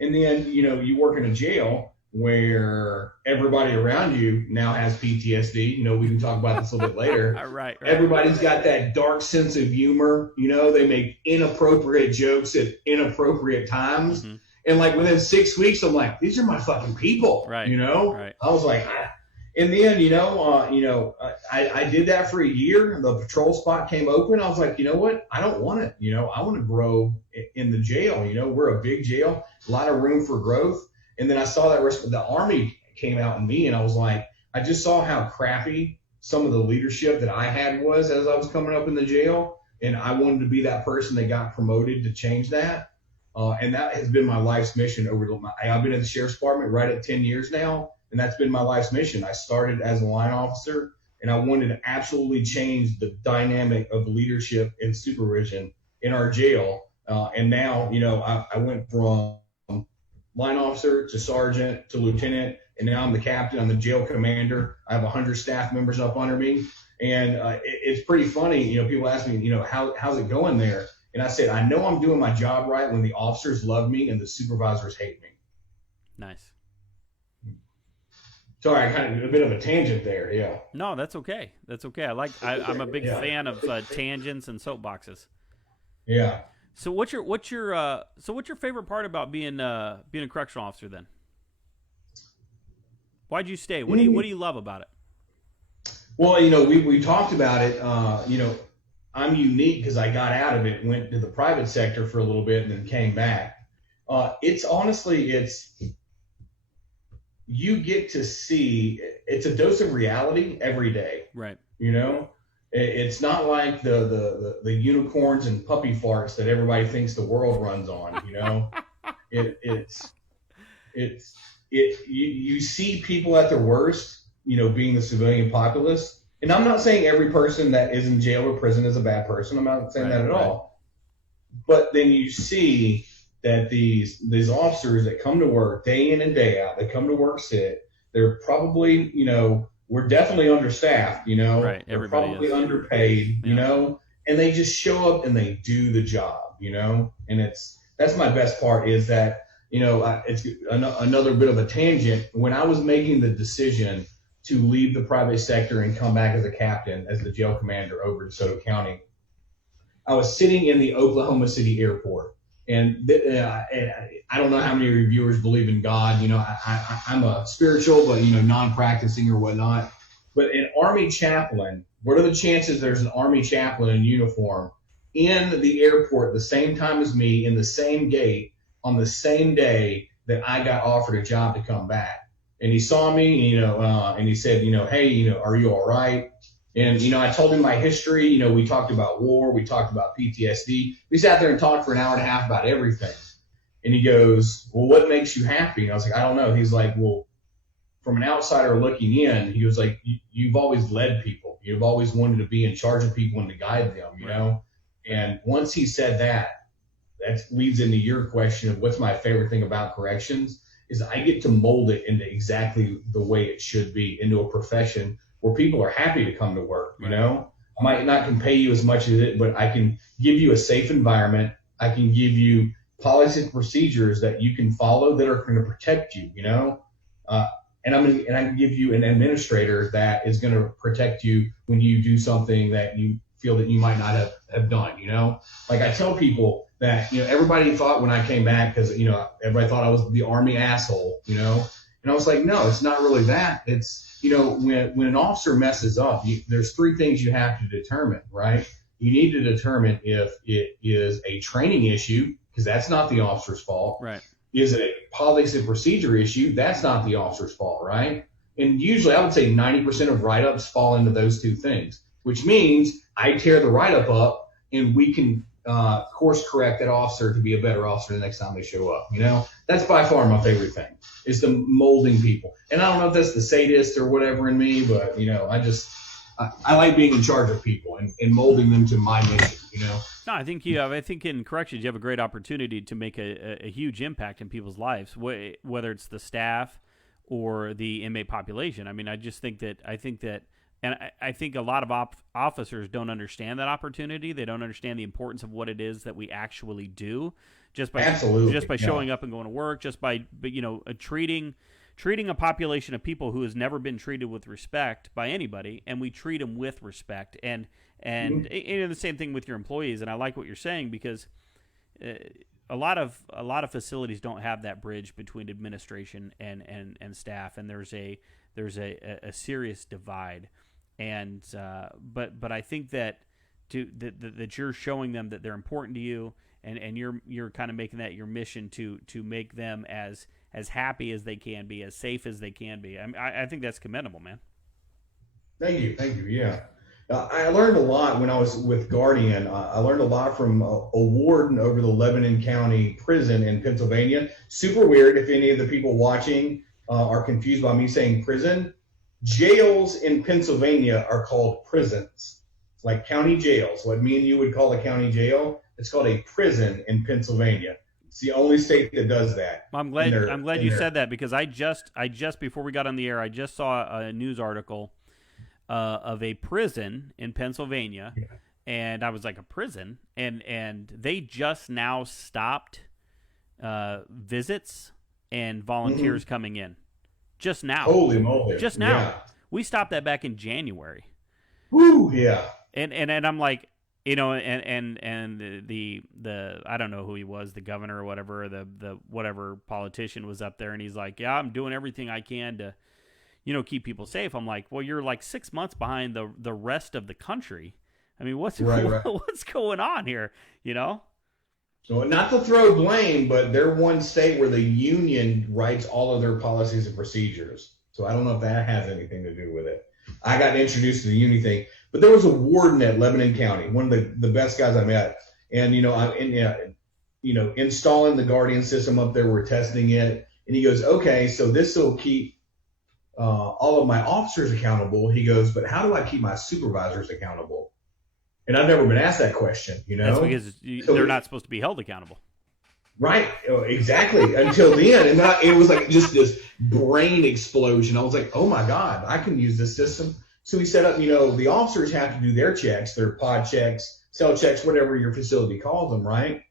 and then you know you work in a jail where everybody around you now has PTSD. You know, we can talk about this a little bit later. Right. Everybody's got that dark sense of humor. You know, they make inappropriate jokes at inappropriate times. Mm-hmm. And like within 6 weeks, I'm like, these are my fucking people. Right. You know, right. I was like, in the end, I did that for a year. The patrol spot came open. I was like, you know what? I don't want it. You know, I want to grow in the jail. You know, we're a big jail, a lot of room for growth. And then I saw that the Army came out in me, and I was like, I just saw how crappy some of the leadership that I had was as I was coming up in the jail, and I wanted to be that person that got promoted to change that. And that has been my life's mission I've been in the sheriff's department right at 10 years now, and that's been my life's mission. I started as a line officer, and I wanted to absolutely change the dynamic of leadership and supervision in our jail. And now, you know, I went from line officer to sergeant to lieutenant, and now I'm the captain. I'm the jail commander. I have 100 staff members up under me, and it's pretty funny. You know, people ask me, you know, how's it going there? And I said, I know I'm doing my job right when the officers love me and the supervisors hate me. Nice. Sorry, I kind of a bit of a tangent there. Yeah. No, that's okay. That's okay. I'm a big fan of tangents and soapboxes. Yeah. So what's your favorite part about being a correctional officer then? Why'd you stay? What do you love about it? Well, you know, we talked about it. You know, I'm unique because I got out of it, went to the private sector for a little bit, and then came back. You get to see, it's a dose of reality every day. Right. You know, it's not like the unicorns and puppy farts that everybody thinks the world runs on. You know, you see people at their worst. You know, being the civilian populace. And I'm not saying every person that is in jail or prison is a bad person. I'm not saying that at all. But then you see that these officers that come to work day in and day out, they come to work sick. They're probably, you know, we're definitely understaffed, you know. Right. They're probably underpaid, you know, and they just show up and they do the job, you know. And that's my best part is that, you know, it's another bit of a tangent. When I was making the decision to leave the private sector and come back as a captain, as the jail commander over DeSoto County, I was sitting in the Oklahoma City airport. And I don't know how many reviewers believe in God. You know, I'm a spiritual, but, you know, non-practicing or whatnot. But an Army chaplain, what are the chances there's an Army chaplain in uniform in the airport the same time as me in the same gate on the same day that I got offered a job to come back? and he saw me, and he said, hey, are you all right? And, I told him my history. We talked about war. We talked about PTSD. We sat there and talked for an hour and a half about everything. And he goes, well, what makes you happy? And I was like, I don't know. He's like, well, from an outsider looking in, he was like, you've always led people. You've always wanted to be in charge of people and to guide them, you know? And once he said that leads into your question of what's my favorite thing about corrections is I get to mold it into exactly the way it should be, into a profession where people are happy to come to work, you know? I might not can pay you as much as it, but I can give you a safe environment. I can give you policies and procedures that you can follow that are going to protect you, and I can give you an administrator that is going to protect you when you do something that you feel that you might not have done, Like I tell people that, everybody thought when I came back, because, everybody thought I was the Army asshole, and I was like, no, it's not really that. It's, when an officer messes up, there's three things you have to determine, right? You need to determine if it is a training issue, because that's not the officer's fault. Right. Is it a policy and procedure issue? That's not the officer's fault, right? And usually I would say 90% of write-ups fall into those two things, which means I tear the write-up up and we can course correct that officer to be a better officer the next time they show up. That's by far my favorite thing is the molding people. And I don't know if that's the sadist or whatever in me, but, I like being in charge of people and molding them to my mission, No, I think in corrections you have a great opportunity to make a huge impact in people's lives, whether it's the staff or the inmate population. I mean, I think a lot of officers don't understand that opportunity. They don't understand the importance of what it is that we actually do just by showing up and going to work, just by treating a population of people who has never been treated with respect by anybody, and we treat them with respect. And the same thing with your employees. And I like what you're saying because a lot of facilities don't have that bridge between administration and staff, and there's a serious divide. And but I think that that you're showing them that they're important to you, and you're kind of making that your mission to make them as happy as they can be, as safe as they can be. I think that's commendable, man. Thank you. Yeah. I learned a lot when I was with Guardian. I learned a lot from a warden over the Lebanon County prison in Pennsylvania. Super weird if any of the people watching are confused by me saying prison. Jails in Pennsylvania are called prisons, like county jails. What me and you would call a county jail, it's called a prison in Pennsylvania. It's the only state that does that. I'm glad you said that, because I just before we got on the air, I just saw a news article of a prison in Pennsylvania, and I was like, a prison, and they just now stopped visits and volunteers coming in. Just now. Holy moly! Just now. Yeah. We stopped that back in January. Woo! Yeah. And I'm like, and the I don't know who he was, the governor or whatever, the whatever politician was up there, and he's like, yeah, I'm doing everything I can to, keep people safe. I'm like, well, you're like 6 months behind the rest of the country. I mean, what's going on here? So not to throw blame, but they're one state where the union writes all of their policies and procedures. So I don't know if that has anything to do with it. I got introduced to the union thing, but there was a warden at Lebanon County, one of the best guys I met. And, installing the Guardian system up there, we're testing it. And he goes, okay, so this will keep all of my officers accountable. He goes, but how do I keep my supervisors accountable? And I've never been asked that question, That's because they're not supposed to be held accountable. Right, exactly. Until then, and it was like just this brain explosion. I was like, oh my God, I can use this system. So we set up, the officers have to do their checks, their pod checks, cell checks, whatever your facility calls them, right?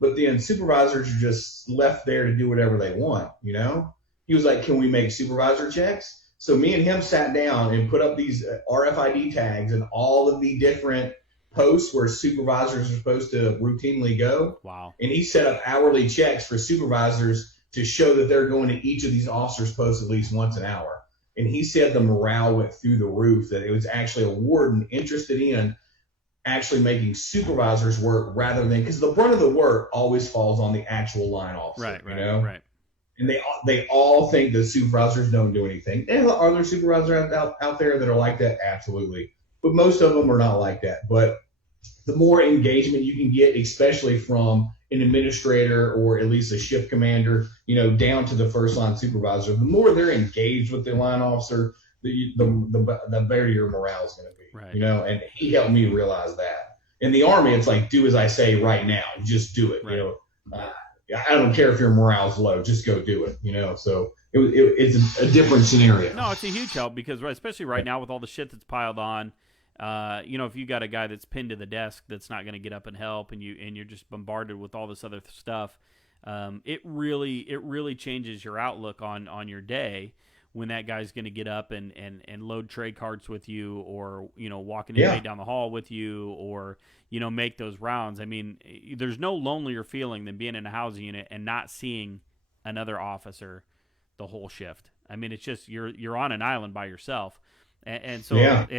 But then supervisors are just left there to do whatever they want, He was like, can we make supervisor checks? So me and him sat down and put up these RFID tags and all of the different posts where supervisors are supposed to routinely go. Wow. And he set up hourly checks for supervisors to show that they're going to each of these officers' posts at least once an hour. And he said the morale went through the roof, that it was actually a warden interested in actually making supervisors work rather than, because the brunt of the work always falls on the actual line officer. Right. And they all think the supervisors don't do anything. And are there supervisors out there that are like that? Absolutely. But most of them are not like that. But the more engagement you can get, especially from an administrator or at least a shift commander, down to the first line supervisor, the more they're engaged with the line officer, the better your morale is going to be. Right. And he helped me realize that. In the Army, it's like, do as I say right now. Just do it. Right. I don't care if your morale's low. Just go do it. So it's a different scenario. No, it's a huge help because especially right now with all the shit that's piled on, if you got a guy that's pinned to the desk that's not going to get up and help, and you're just bombarded with all this other stuff, it really changes your outlook on your day when that guy's going to get up and load tray carts with you, or walking down the hall with you, or make those rounds. I mean, there's no lonelier feeling than being in a housing unit and not seeing another officer the whole shift. I mean, it's just you're on an island by yourself. And so,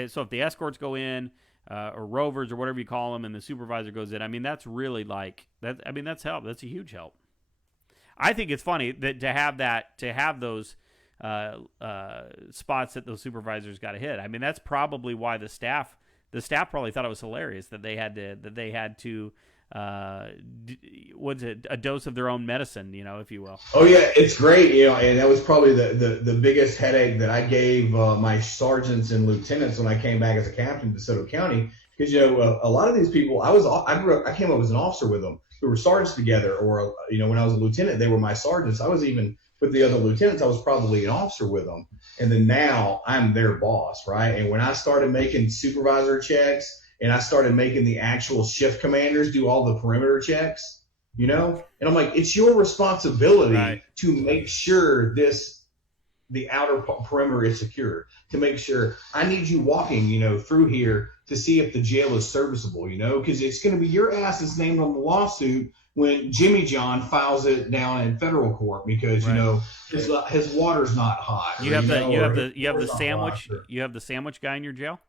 so if the escorts go in, or rovers or whatever you call them, and the supervisor goes in, I mean, that's really like that. I mean, that's help. That's a huge help. I think it's funny that to have those spots that those supervisors got to hit. I mean, that's probably why the staff probably thought it was hilarious that they had to what's it, a dose of their own medicine, if you will. Oh yeah, it's great, and that was probably the biggest headache that I gave my sergeants and lieutenants when I came back as a captain to DeSoto County, because a lot of these people, I came up as an officer with them. We were sergeants together, or when I was a lieutenant, they were my sergeants. I was even with the other lieutenants, I was probably an officer with them, and then now I'm their boss, right? And when I started making supervisor checks, and I started making the actual shift commanders do all the perimeter checks, and I'm like, it's your responsibility to make sure the outer perimeter is secure, to make sure I need you walking, through here to see if the jail is serviceable, because it's going to be your ass that's named on the lawsuit when Jimmy John files it down in federal court because, his water's not hot. You have the sandwich guy in your jail?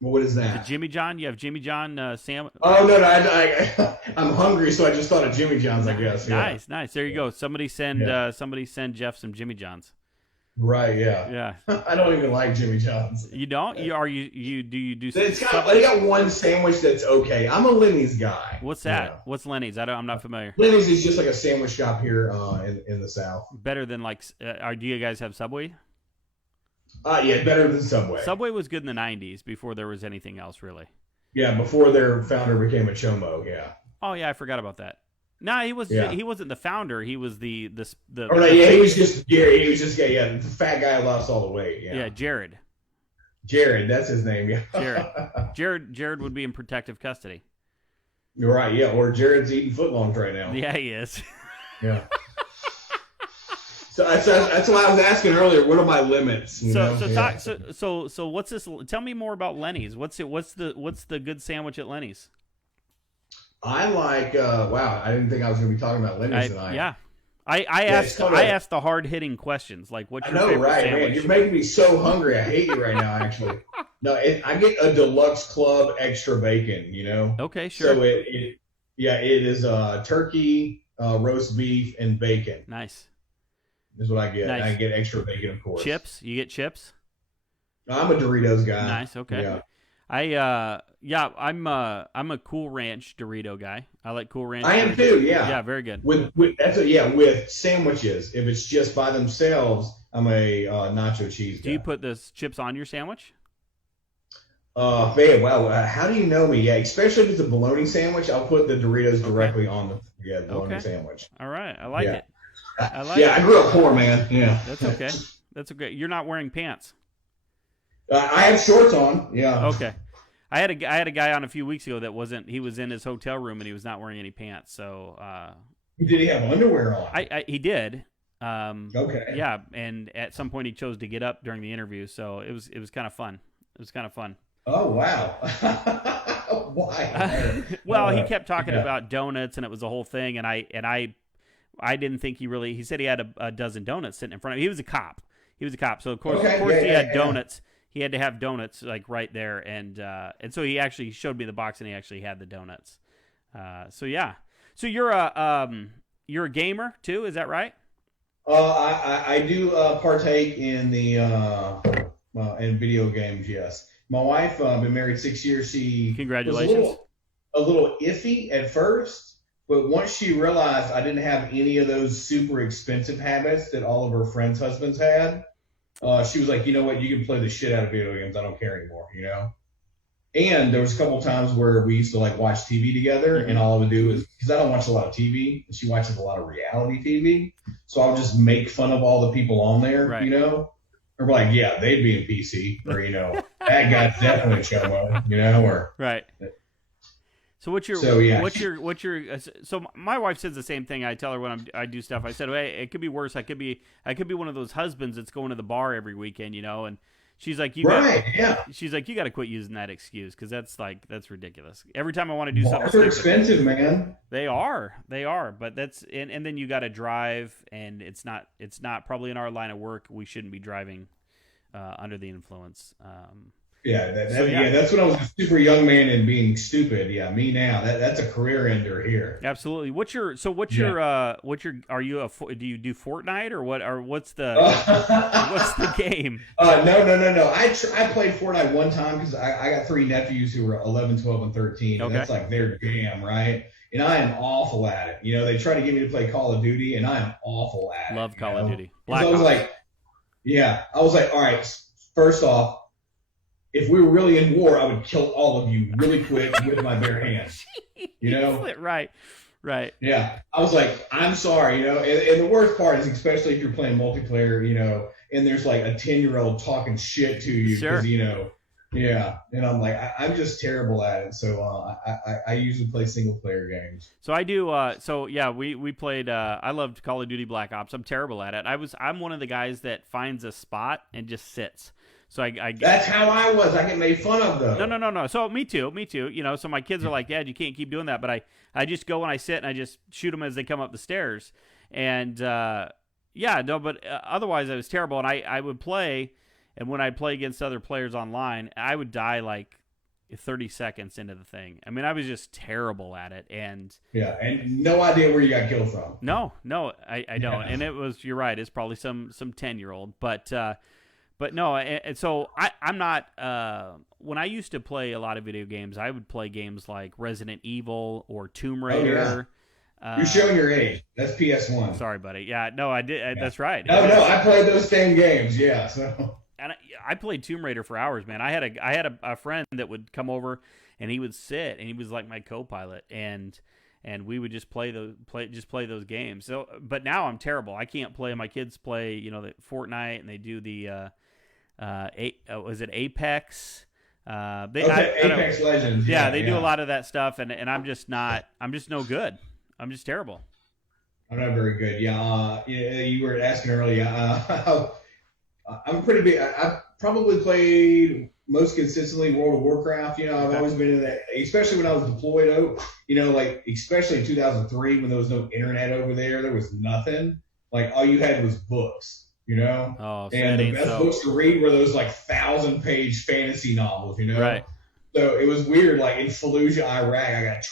Well, what is that? The Jimmy John? You have Jimmy John sandwich? Oh, no, I'm hungry, so I just thought of Jimmy John's, I guess. Yeah. Nice. There you go. Somebody send Jeff some Jimmy Johns. Right, yeah. I don't even like Jimmy John's. You don't? Do you do they got one sandwich that's okay. I'm a Lenny's guy. What's that? What's Lenny's? I'm not familiar. Lenny's is just like a sandwich shop here in the South. Better than do you guys have Subway? Yeah, better than Subway. Subway was good in the 90s before there was anything else, really. Yeah, before their founder became a chomo, yeah. Oh, yeah, I forgot about that. No, he wasn't the founder. He was the he was just the fat guy who lost all the weight. Yeah, Jared. Jared, that's his name. Yeah, Jared would be in protective custody. You're right. Yeah, or Jared's eating footlongs right now. Yeah, he is. Yeah. So that's why I was asking earlier. What are my limits? So what's this? Tell me more about Lenny's. What's the good sandwich at Lenny's? I like. Wow, I didn't think I was going to be talking about Lenny's tonight. Yeah, I asked the hard hitting questions like what's your favorite sandwich? Man, you're making me so hungry. I hate you right now. Actually, no, I get a deluxe club extra bacon. Okay, sure. So it is turkey, roast beef, and bacon. Nice. Is what I get. Nice. I get extra bacon, of course. Chips? You get chips? I'm a Doritos guy. Nice. Okay. Yeah. I'm a Cool Ranch Dorito guy. I like Cool Ranch. I am too. Yeah. Yeah, very good. With sandwiches. If it's just by themselves, I'm a nacho cheese guy. Do you put the chips on your sandwich? Man, wow. How do you know me? Yeah, especially if it's a bologna sandwich, I'll put the Doritos directly on the bologna sandwich. All right, I like it. I grew up poor, man. Yeah. That's okay. That's okay. You're not wearing pants. I have shorts on. Yeah. Okay. I had a guy on a few weeks ago that wasn't. He was in his hotel room and he was not wearing any pants. So. Did he have underwear on? He did. Okay. Yeah, and at some point he chose to get up during the interview, so it was kind of fun. It was kind of fun. Oh wow. Why? Well, he kept talking about donuts and it was a whole thing, and I didn't think he said he had a dozen donuts sitting in front of him. He was a cop. So of course he had donuts. He had to have donuts like right there, and so he actually showed me the box, and he actually had the donuts. So you're a gamer too, is that right? I do partake in the in video games. Yes, my wife been married 6 years. She was Congratulations. a little iffy at first, but once she realized I didn't have any of those super expensive habits that all of her friends' husbands had, she was like, you know what, you can play the shit out of video games. I don't care anymore. And there was a couple times where we used to like watch TV together, and all I would do is, because I don't watch a lot of TV, and she watches a lot of reality TV, so I would just make fun of all the people on there, Right. Or like, yeah, they'd be in PC, or that guy's definitely a chomo, or Right. So what's your so my wife says the same thing. I tell her when I do stuff. I said, hey, it could be worse. I could be one of those husbands that's going to the bar every weekend, and she's like, she's like, you got to quit using that excuse, because that's ridiculous. Every time I want to do something, they're expensive, man. They are, but that's and then you got to drive, and it's not probably in our line of work. We shouldn't be driving under the influence. That's when I was a super young man and being stupid. Yeah, me now. That's a career ender here. Absolutely. What's your are you do you do Fortnite or what's the what's the game? No. I played Fortnite one time because I got three nephews who were 11, 12, and 13. Okay. And that's like their jam, right? And I am awful at it. They try to get me to play Call of Duty, and I am awful at it. Love Call of Duty. So I was like, all right, first off, if we were really in war, I would kill all of you really quick with my bare hands. Right. Yeah. I was like, I'm sorry, and the worst part is, especially if you're playing multiplayer, and there's like a 10-year-old talking shit to you because, yeah. And I'm like, I'm just terrible at it. So I usually play single player games. So I do. We played. I loved Call of Duty Black Ops. I'm terrible at it. I'm one of the guys that finds a spot and just sits. So I that's how I was. I get made fun of though. No. So me too. So my kids are like, Dad, you can't keep doing that. But I just go and I sit and I just shoot them as they come up the stairs. And but otherwise I was terrible. And I would play, and when I'd play against other players online, I would die like 30 seconds into the thing. I mean, I was just terrible at it. And no idea where you got killed from. No, I don't. And it was, you're right, it's probably some 10-year-old. But no, and so I'm not. When I used to play a lot of video games, I would play games like Resident Evil or Tomb Raider. Oh, yeah. You're showing your age. That's PS1. Sorry, buddy. Yeah, no, I did. Yeah. That's right. No, I played those same games. Yeah, so. And I played Tomb Raider for hours, man. I had a friend that would come over, and he would sit, and he was like my co-pilot, and we would just play those games. So, but now I'm terrible. I can't play. My kids play, the Fortnite, and they do the. Was it Apex? Apex Legends. Yeah, they do a lot of that stuff, and I'm just no good. I'm just terrible. I'm not very good. Yeah, you were asking earlier. I'm pretty big. I've probably played most consistently World of Warcraft. I've always been in that, especially when I was deployed. Like especially in 2003 when there was no internet over there. There was nothing. Like all you had was books. Oh, and the best books to read were those like 1,000-page fantasy novels, Right. So it was weird. Like in Fallujah, Iraq, I got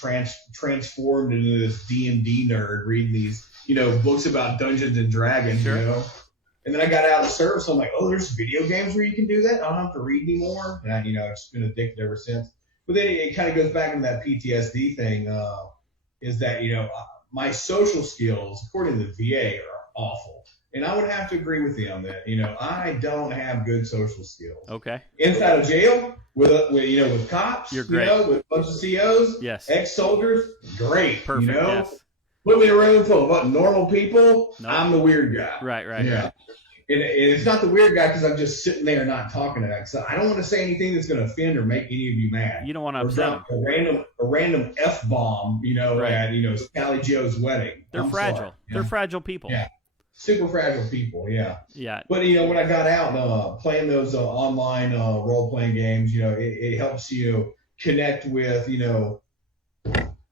transformed into this D&D nerd reading these, books about Dungeons and Dragons, Sure. And then I got out of the service. So I'm like, oh, there's video games where you can do that. I don't have to read anymore. And I've just been addicted ever since. But then it kind of goes back into that PTSD thing. Is that my social skills, according to the VA, are awful. And I would have to agree with you on that. I don't have good social skills. Okay. Inside of jail, with cops, you're great. With a bunch of COs, yes, ex-soldiers, great. Perfect. Yes. Put me in a room full of normal people. Nope. I'm the weird guy. Right. Yeah. Right. And it's not the weird guy because I'm just sitting there not talking to that. So I don't want to say anything that's going to offend or make any of you mad. You don't want to upset them. A random F-bomb, right. at Sally Joe's wedding. They're fragile. Sorry. They're fragile people. Yeah. Super fragile people, yeah. Yeah. But when I got out playing those online role-playing games, it helps you connect with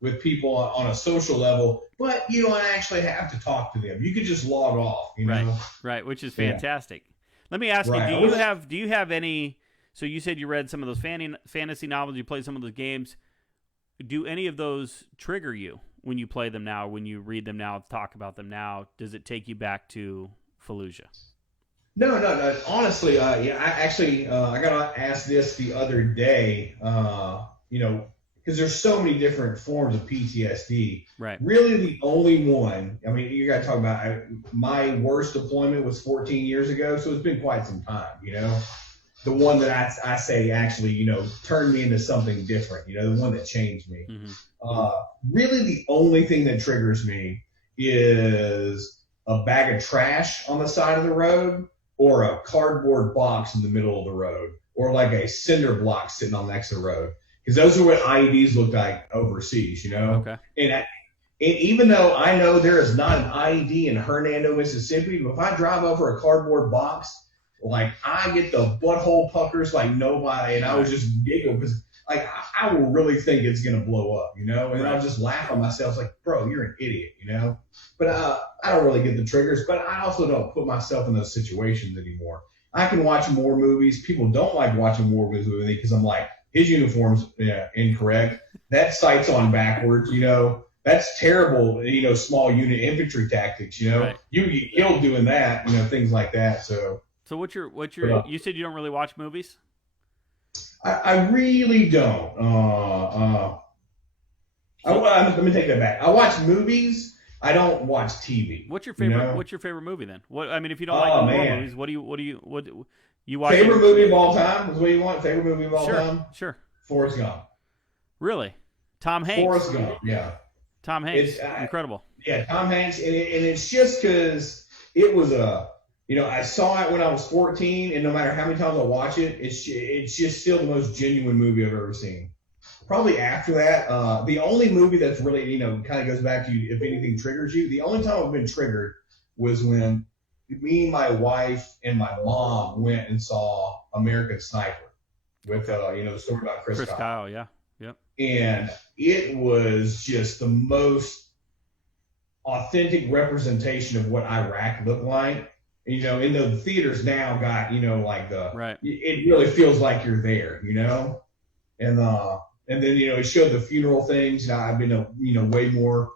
with people on a social level. But you don't actually have to talk to them. You can just log off. Right, which is fantastic. Yeah. Let me ask you: do you have any? So you said you read some of those fantasy novels. You played some of those games. Do any of those trigger you? when you play them now, when you read them now, talk about them now? Does it take you back to Fallujah? No. Honestly, yeah, I got asked this the other day. Because there's so many different forms of PTSD. Right. Really, the only one. I mean, you got to talk about. My worst deployment was 14 years ago, so it's been quite some time. The one that I say actually, turned me into something different. The one that changed me. Really, the only thing that triggers me is a bag of trash on the side of the road, or a cardboard box in the middle of the road, or like a cinder block sitting on next to the road. Because those are what IEDs look like overseas, Okay. And even though I know there is not an IED in Hernando, Mississippi, but if I drive over a cardboard box, like I get the butthole puckers like nobody, and I would just giggle because like I will really think it's gonna blow up, and I'll just laugh at myself like, bro, you're an idiot, But I don't really get the triggers, but I also don't put myself in those situations anymore. I can watch war movies. People don't like watching war movies with me because I'm like, his uniform's incorrect. That sight's on backwards, That's terrible, small unit infantry tactics, Right. You get killed doing that, things like that. So what's your you said you don't really watch movies? I really don't. Let me take that back. I watch movies. I don't watch TV. What's your favorite? What's your favorite movie then? If you don't like war movies, what do you watch? Favorite movie of all time is what you want. Favorite movie of all time? Sure. Forrest Gump. Really? Tom Hanks. Forrest Gump. Yeah. Tom Hanks. Incredible. Yeah, Tom Hanks, and it's just because it was I saw it when I was 14, and no matter how many times I watch it, it's just still the most genuine movie I've ever seen. Probably after that, the only movie that's really, kind of goes back to you, if anything triggers you, the only time I've been triggered was when me, my wife, and my mom went and saw American Sniper with, the story about Chris Kyle, yeah. Yep. And it was just the most authentic representation of what Iraq looked like. In the theaters now got, like right. It really feels like you're there, and then, it showed the funeral things. I've been to, way more,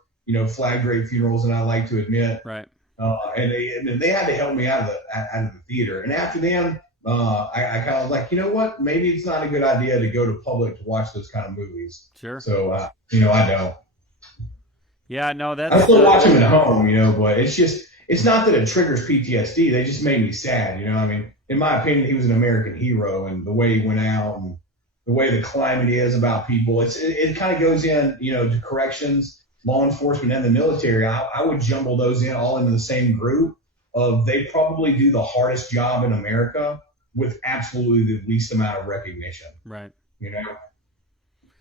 flag draped funerals than I like to admit. Right. And they had to help me out of the theater. And after them, I kind of like, what? Maybe it's not a good idea to go to public to watch those kind of movies. Sure. So, I don't. Yeah, no, that's. I still watch them at home, but it's not that it triggers PTSD. They just made me sad, in my opinion, he was an American hero, and the way he went out and the way the climate is about people, it kind of goes in, to corrections, law enforcement, and the military. I would jumble those all into the same group of they probably do the hardest job in America with absolutely the least amount of recognition. Right.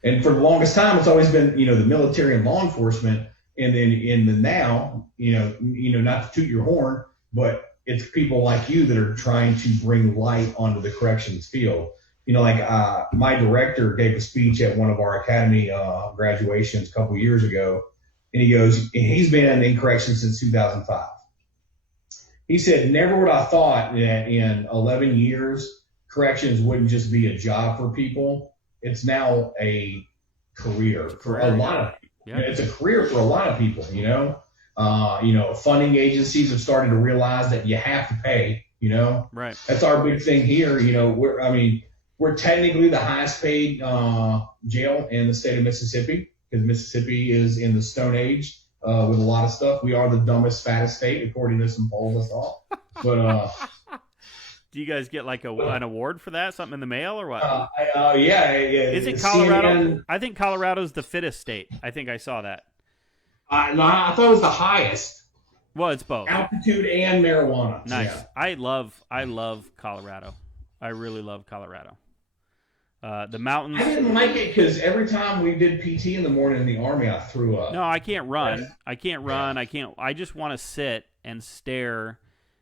And for the longest time, it's always been, the military and law enforcement. And then in the now, not to toot your horn, but it's people like you that are trying to bring light onto the corrections field. My director gave a speech at one of our academy graduations a couple years ago, and he goes, and he's been in corrections since 2005. He said, never would I thought that in 11 years, corrections wouldn't just be a job for people. It's now a career for a lot of people. Yeah. It's a career for a lot of people, funding agencies have started to realize that you have to pay, Right. That's our big thing here. We're technically the highest paid jail in the state of Mississippi because Mississippi is in the Stone Age with a lot of stuff. We are the dumbest, fattest state, according to some polls I saw. But do you guys get like an award for that? Something in the mail or what? Yeah. Is it Colorado? CNN, I think Colorado's the fittest state. I think I saw that. No, I thought it was the highest. Well, it's both. Altitude and marijuana. Nice. Yeah. I love Colorado. I really love Colorado. The mountains. I didn't like it because every time we did PT in the morning in the Army, I threw up. No, I can't run. I just want to sit and stare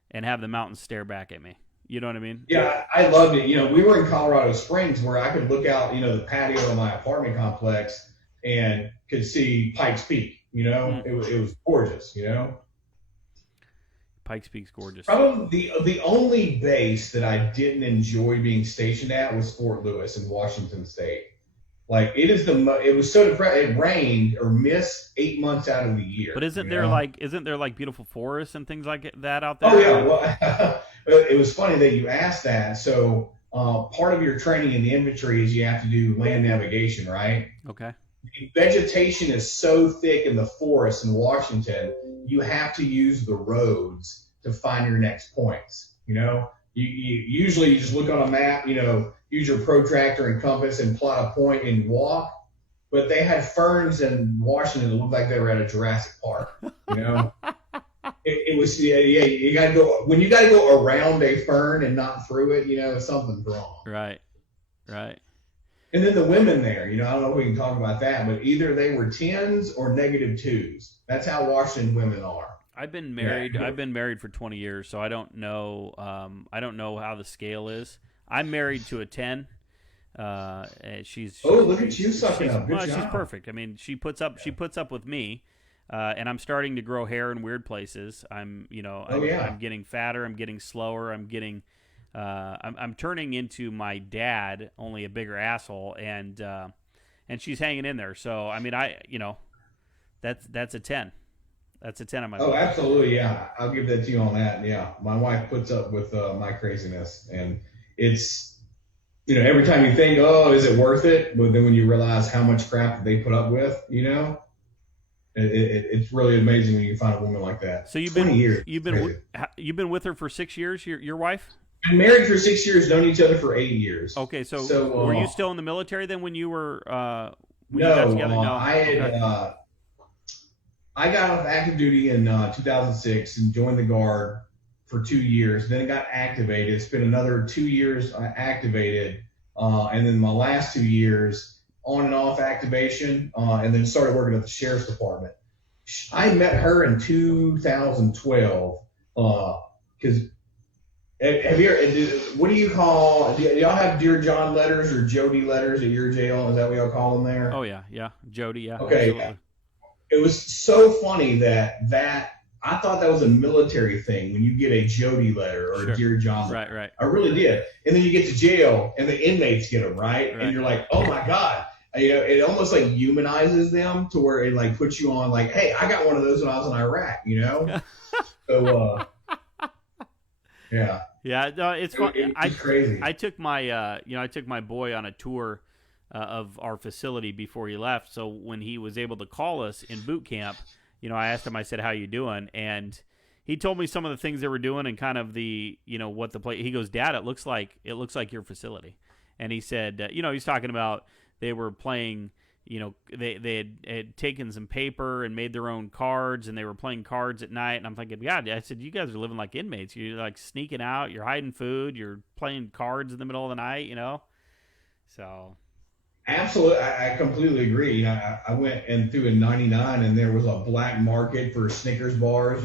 and have the mountains stare back at me. You know what I mean? Yeah, I loved it. We were in Colorado Springs where I could look out, the patio of my apartment complex and could see Pikes Peak. It was gorgeous. Pikes Peak's gorgeous. Probably the only base that I didn't enjoy being stationed at was Fort Lewis in Washington State. Like it was so depressing. It rained or missed 8 months out of the year. But isn't there like beautiful forests and things like that out there? Oh yeah, well, it was funny that you asked that. So part of your training in the infantry is you have to do land navigation, right? Okay. The vegetation is so thick in the forest in Washington, you have to use the roads to find your next points. You usually you just look on a map, use your protractor and compass and plot a point and walk. But they had ferns in Washington that looked like they were at a Jurassic Park. It was you got to go when you got to go around a fern and not through it. Something's wrong. Right. And then the women there, I don't know if we can talk about that, but either they were 10s or -2s. That's how Washington women are. I've been married. Yeah. I've been married for 20 years, so I don't know. I don't know how the scale is. I'm married to a 10. She's look at you sucking up. Good job. She's perfect. I mean, she puts up with me, and I'm starting to grow hair in weird places. I'm getting fatter. I'm getting slower. I'm getting. I'm turning into my dad, only a bigger asshole, and she's hanging in there. So I mean, that's a 10. That's a 10 on my book. Oh, absolutely, yeah. I'll give that to you on that. Yeah, my wife puts up with my craziness, and it's every time you think, oh, is it worth it? But then when you realize how much crap they put up with, it's really amazing when you find a woman like that. So you've been with her for 6 years, your wife? Been married for 6 years, known each other for 8 years. Okay, so were you still in the military then when you were when no, you got together? No, I had I got off active duty in 2006 and joined the Guard for 2 years. Then got activated. Spent another 2 years activated, and then my last 2 years on and off activation, and then started working at the Sheriff's Department. I met her in 2012 because. Have you? What do you call? Do y'all have Dear John letters or Jody letters at your jail? Is that what y'all call them there? Oh yeah, Jody, yeah. Okay. Absolutely. It was so funny that I thought that was a military thing when you get a Jody letter or a Dear John letter. Right. I really did. And then you get to jail and the inmates get them, right? And you're like, oh my God. It almost like humanizes them to where it like puts you on like, hey, I got one of those when I was in Iraq, So, yeah. Yeah, no, it's fun. It's crazy. I took my boy on a tour of our facility before he left. So when he was able to call us in boot camp, I asked him. I said, "How you doing?" And he told me some of the things they were doing and kind of the what the play. He goes, "Dad, it looks like your facility." And he said, he's talking about they were playing. They had taken some paper and made their own cards, and they were playing cards at night. And I'm thinking, God, I said, you guys are living like inmates. You're like sneaking out. You're hiding food. You're playing cards in the middle of the night, So. Absolutely. I completely agree. I went and through in 99 and there was a black market for Snickers bars,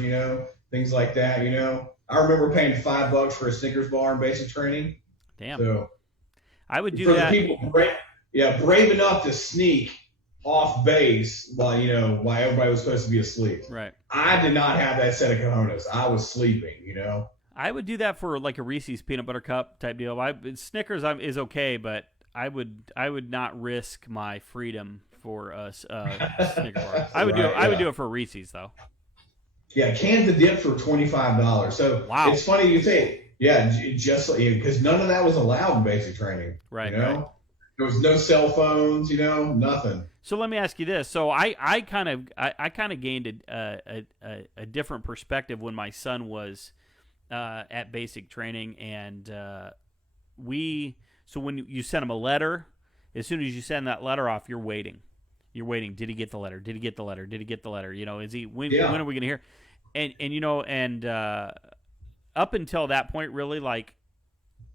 things like that, I remember paying $5 for a Snickers bar in basic training. Damn. So I would do that. For the people brave enough to sneak off base while everybody was supposed to be asleep. Right. I did not have that set of cojones. I was sleeping, I would do that for like a Reese's peanut butter cup type deal. Snickers is okay, but I would not risk my freedom for a Snicker bar. I would do it for Reese's though. Yeah, cans of dip for $25. So wow. It's funny you say, just because none of that was allowed in basic training. Right. Right. There was no cell phones, nothing. So let me ask you this. So I kind of gained a different perspective when my son was at basic training, and so when you send him a letter, as soon as you send that letter off, you're waiting. You're waiting. Did he get the letter? Did he get the letter? Did he get the letter? Is he when are we going to hear? And up until that point, really, like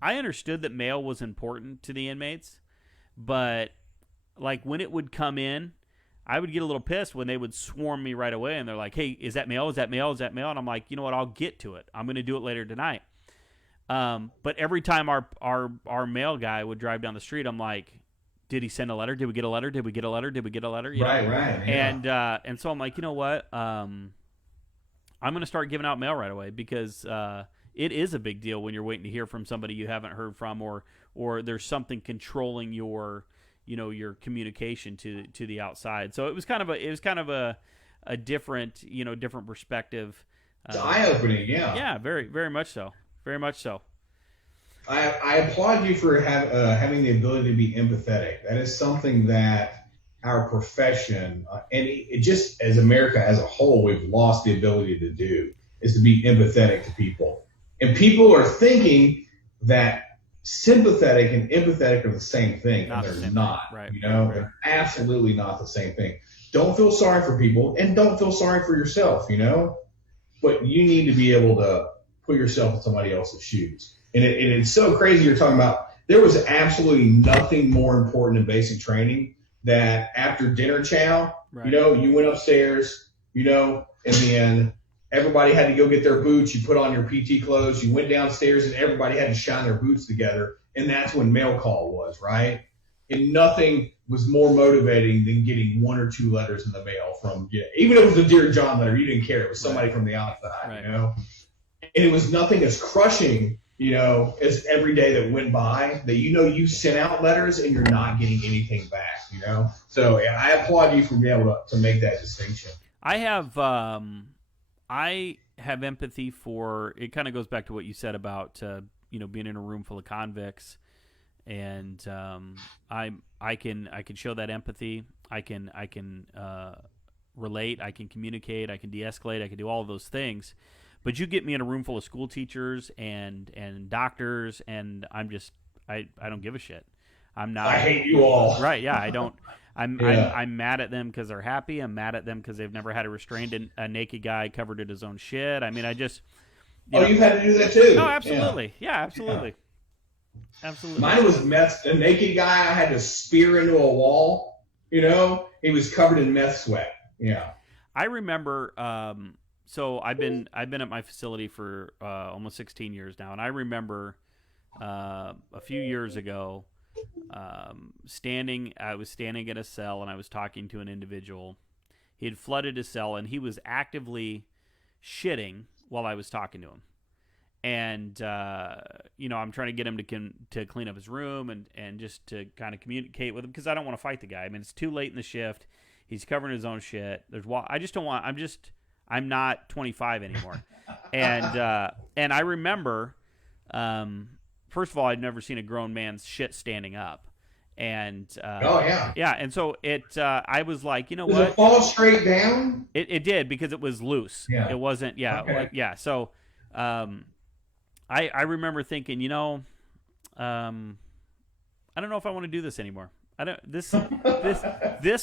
I understood that mail was important to the inmates. But like when it would come in, I would get a little pissed when they would swarm me right away and they're like, "Hey, is that mail? Is that mail? Is that mail?" And I'm like, "You know what? I'll get to it. I'm going to do it later tonight." But every time our mail guy would drive down the street, I'm like, "Did he send a letter? Did we get a letter? Did we get a letter? Did we get a letter?" Right. Yeah. And so I'm like, you know what? I'm going to start giving out mail right away because it is a big deal when you're waiting to hear from somebody you haven't heard from, or there's something controlling your your communication to the outside. So it was kind of a different, different perspective. It's eye-opening, yeah. Yeah, very, very much so. Very much so. I applaud you for having the ability to be empathetic. That is something that our profession, and it just as America as a whole, we've lost the ability to do, is to be empathetic to people. And people are thinking that sympathetic and empathetic are the same thing, and they're not. Right. They're absolutely not the same thing. Don't feel sorry for people, and don't feel sorry for yourself, But you need to be able to put yourself in somebody else's shoes. And it's so crazy you're talking about. There was absolutely nothing more important in basic training that after dinner chow, right. You went upstairs, and then everybody had to go get their boots. You put on your PT clothes. You went downstairs, and everybody had to shine their boots together. And that's when mail call was, right? And nothing was more motivating than getting 1 or 2 letters in the mail from, even if it was a Dear John letter, you didn't care. It was somebody from the outside, right. And it was nothing as crushing, as every day that went by that, you sent out letters and you're not getting anything back, So I applaud you for being able to make that distinction. I have empathy for, it kind of goes back to what you said about, being in a room full of convicts. And I can show that empathy. I can relate. I can communicate. I can de-escalate. I can do all of those things. But you get me in a room full of school teachers and doctors, and I don't give a shit. I'm not. I hate you all. Right? Yeah, I don't. I'm mad at them because they're happy. I'm mad at them because they've never had to restrain a naked guy covered in his own shit. I mean, I just. You've had to do that too. Oh, absolutely. Yeah, absolutely. Yeah. Absolutely. Mine was meth. A naked guy I had to spear into a wall. He was covered in meth sweat. Yeah. I remember. So I've been at my facility for almost 16 years now, and I remember a few years ago I was standing in a cell and I was talking to an individual. He had flooded his cell and he was actively shitting while I was talking to him. And I'm trying to get him to clean up his room and just to kind of communicate with him because I don't want to fight the guy. I mean, it's too late in the shift. He's covering his own shit. I just don't want. I'm not 25 anymore. And I remember, first of all, I'd never seen a grown man's shit standing up. And yeah. And so I was like, Does what? it fall straight down? It did because it was loose. Yeah. It wasn't. Yeah. Okay. Yeah. So, I remember thinking, I don't know if I want to do this anymore. This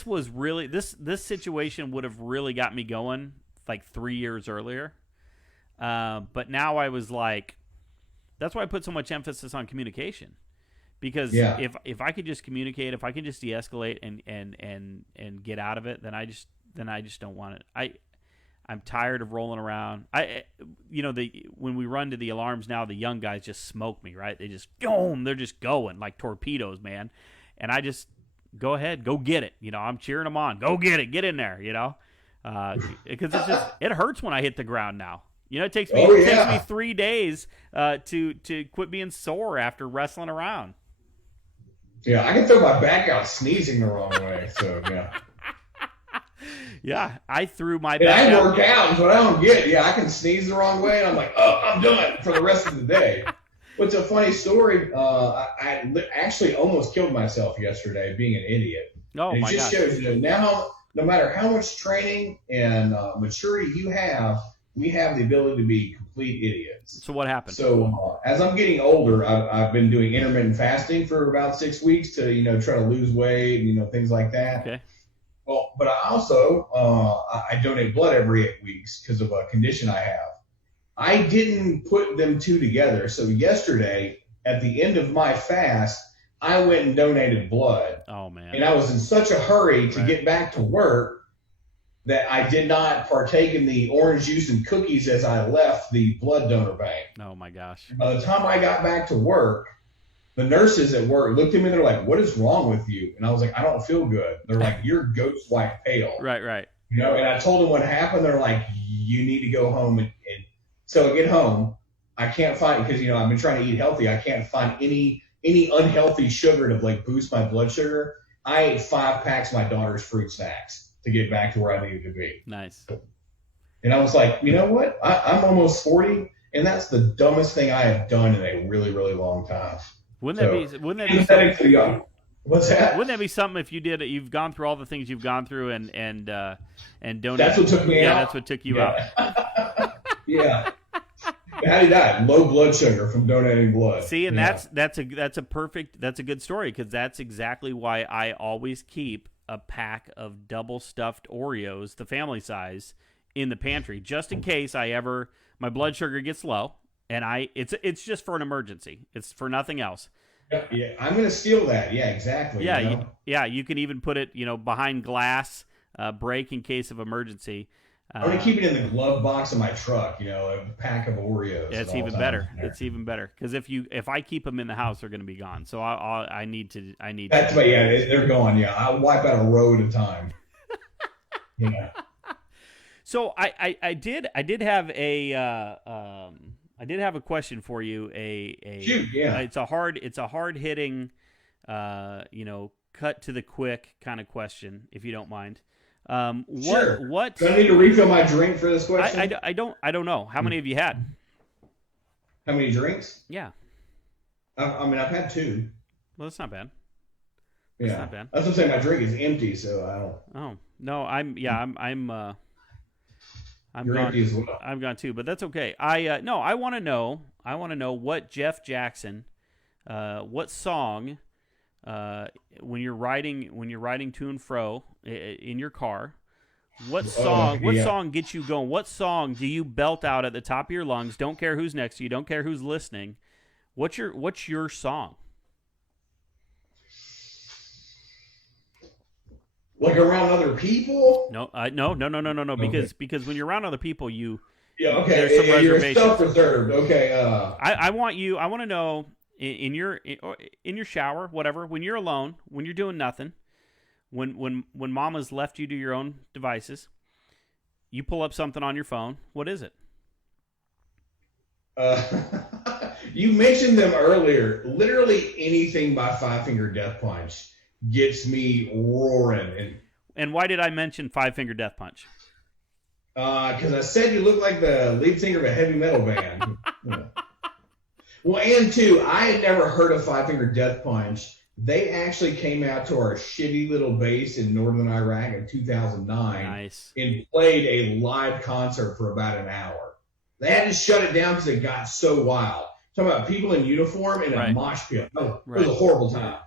was really, this situation would have really got me going like 3 years earlier. But now I was like, that's why I put so much emphasis on communication, because if I could just communicate, if I can just de-escalate and get out of it, then I just don't want it. I'm tired of rolling around. When we run to the alarms now, the young guys just smoke me, right? They just they're just going like torpedoes, man. And I just go ahead, go get it. I'm cheering them on. Go get it. Get in there, because it hurts when I hit the ground now. It takes me 3 days to quit being sore after wrestling around. Yeah, I can throw my back out sneezing the wrong way. So yeah. Yeah, I threw my back out. I work out is what I don't get. Yeah, I can sneeze the wrong way, and I'm like, oh, I'm done for the rest of the day. What's a funny story? I actually almost killed myself yesterday being an idiot. Oh, and my God. It just shows now, no matter how much training and maturity you have, we have the ability to be complete idiots. So what happened? So as I'm getting older, I've been doing intermittent fasting for about 6 weeks to try to lose weight and things like that. Okay. Well, but I also I donate blood every 8 weeks because of a condition I have. I didn't put them two together. So yesterday, at the end of my fast, I went and donated blood. Oh, man. And I was in such a hurry to get back to work that I did not partake in the orange juice and cookies as I left the blood donor bank. Oh, my gosh. By the time I got back to work, the nurses at work looked at me and they're like, what is wrong with you? And I was like, I don't feel good. They're like, you're ghost white pale. Right. And I told them what happened. They're like, you need to go home. And so I get home. I can't find, because, I've been trying to eat healthy. I can't find any unhealthy sugar to like boost my blood sugar. I ate 5 packs of my daughter's fruit snacks to get back to where I needed to be. Nice. And I was like, you know what? I'm almost 40, and that's the dumbest thing I have done in a really, really long time. Wouldn't that be something? What's that? Wouldn't that be something if you did it? You've gone through all the things you've gone through and donated. That's what took me out. Yeah, that's what took you out. Yeah. How did I? Low blood sugar from donating blood. See, and that's a good story, because that's exactly why I always keep a pack of double stuffed Oreos, the family size, in the pantry, just in case my blood sugar gets low, and it's just for an emergency. It's for nothing else. Yeah, I'm gonna steal that. Yeah, exactly. Yeah, you can even put it, behind glass, break in case of emergency. I'm gonna keep it in the glove box of my truck. A pack of Oreos. It's even better. It's even better, because if I keep them in the house, they're gonna be gone. So I need to. That's why. Yeah, they're gone. Yeah, I'll wipe out a row at a time. Yeah. So I did have a question for you. Shoot, yeah. It's a hard hitting, cut to the quick kind of question, if you don't mind. Sure. What? Do I need to refill my drink for this question? I don't know. How many have you had? How many drinks? Yeah. I've had 2. Well, that's not bad. Yeah. That's not bad. That's what I'm saying. My drink is empty, so I don't. Oh no, I'm You're gone. empty as well. I'm gone too, but that's okay. I want to know what Jeff Jackson, what song, when you're riding to and fro in your car, what song gets you going? What song do you belt out at the top of your lungs? Don't care who's next to you. Don't care who's listening. What's your song? Like around other people? No. Because when you're around other people, there's some you're reservations. self-reserved. Okay. I want to know in your shower, whatever, when you're alone, when you're doing nothing, when mama's left you to your own devices, you pull up something on your phone. What is it? You mentioned them earlier. Literally anything by Five Finger Death Punch gets me roaring. And why did I mention Five Finger Death Punch? Because I said you look like the lead singer of a heavy metal band. Well, and 2, I had never heard of Five Finger Death Punch. They actually came out to our shitty little base in northern Iraq in 2009. Nice. And played a live concert for about an hour. They had to shut it down because it got so wild. Talking about people in uniform in a mosh pit. It was a horrible time.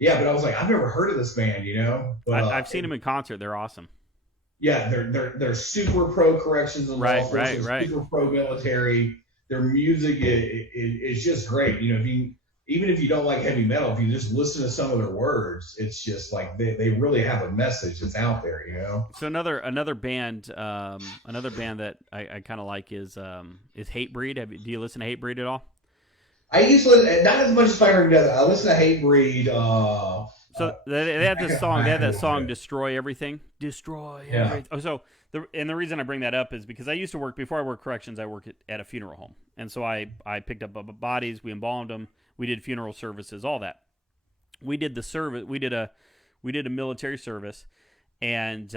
Yeah, but I was like, I've never heard of this band, But, I've seen them in concert. They're awesome. Yeah, they're super pro corrections and law enforcement, super pro military. Their music is just great. Even if you don't like heavy metal, if you just listen to some of their words, it's just like they really have a message that's out there, So another band that I kind of like is Hatebreed. Do you listen to Hatebreed at all? I used to listen, not as much as Fire Together. I listen to Hatebreed. So they had this song. They had that song, "Destroy Everything." Destroy everything. Oh, so the reason I bring that up is because I used to work before I worked corrections. I worked at a funeral home, and so I picked up bodies. We embalmed them. We did funeral services, all that. We did the service. We did a military service, and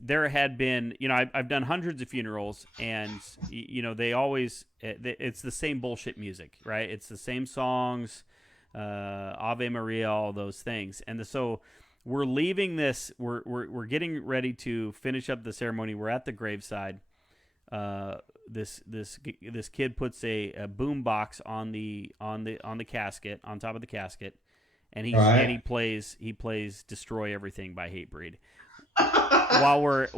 there had been, I've done hundreds of funerals, and they always, it's the same bullshit music, right? It's the same songs, Ave Maria, all those things, and so we're leaving this. We're getting ready to finish up the ceremony. We're at the graveside. This kid puts a boom box on the casket, on top of the casket, and he plays "Destroy Everything" by Hatebreed. while we're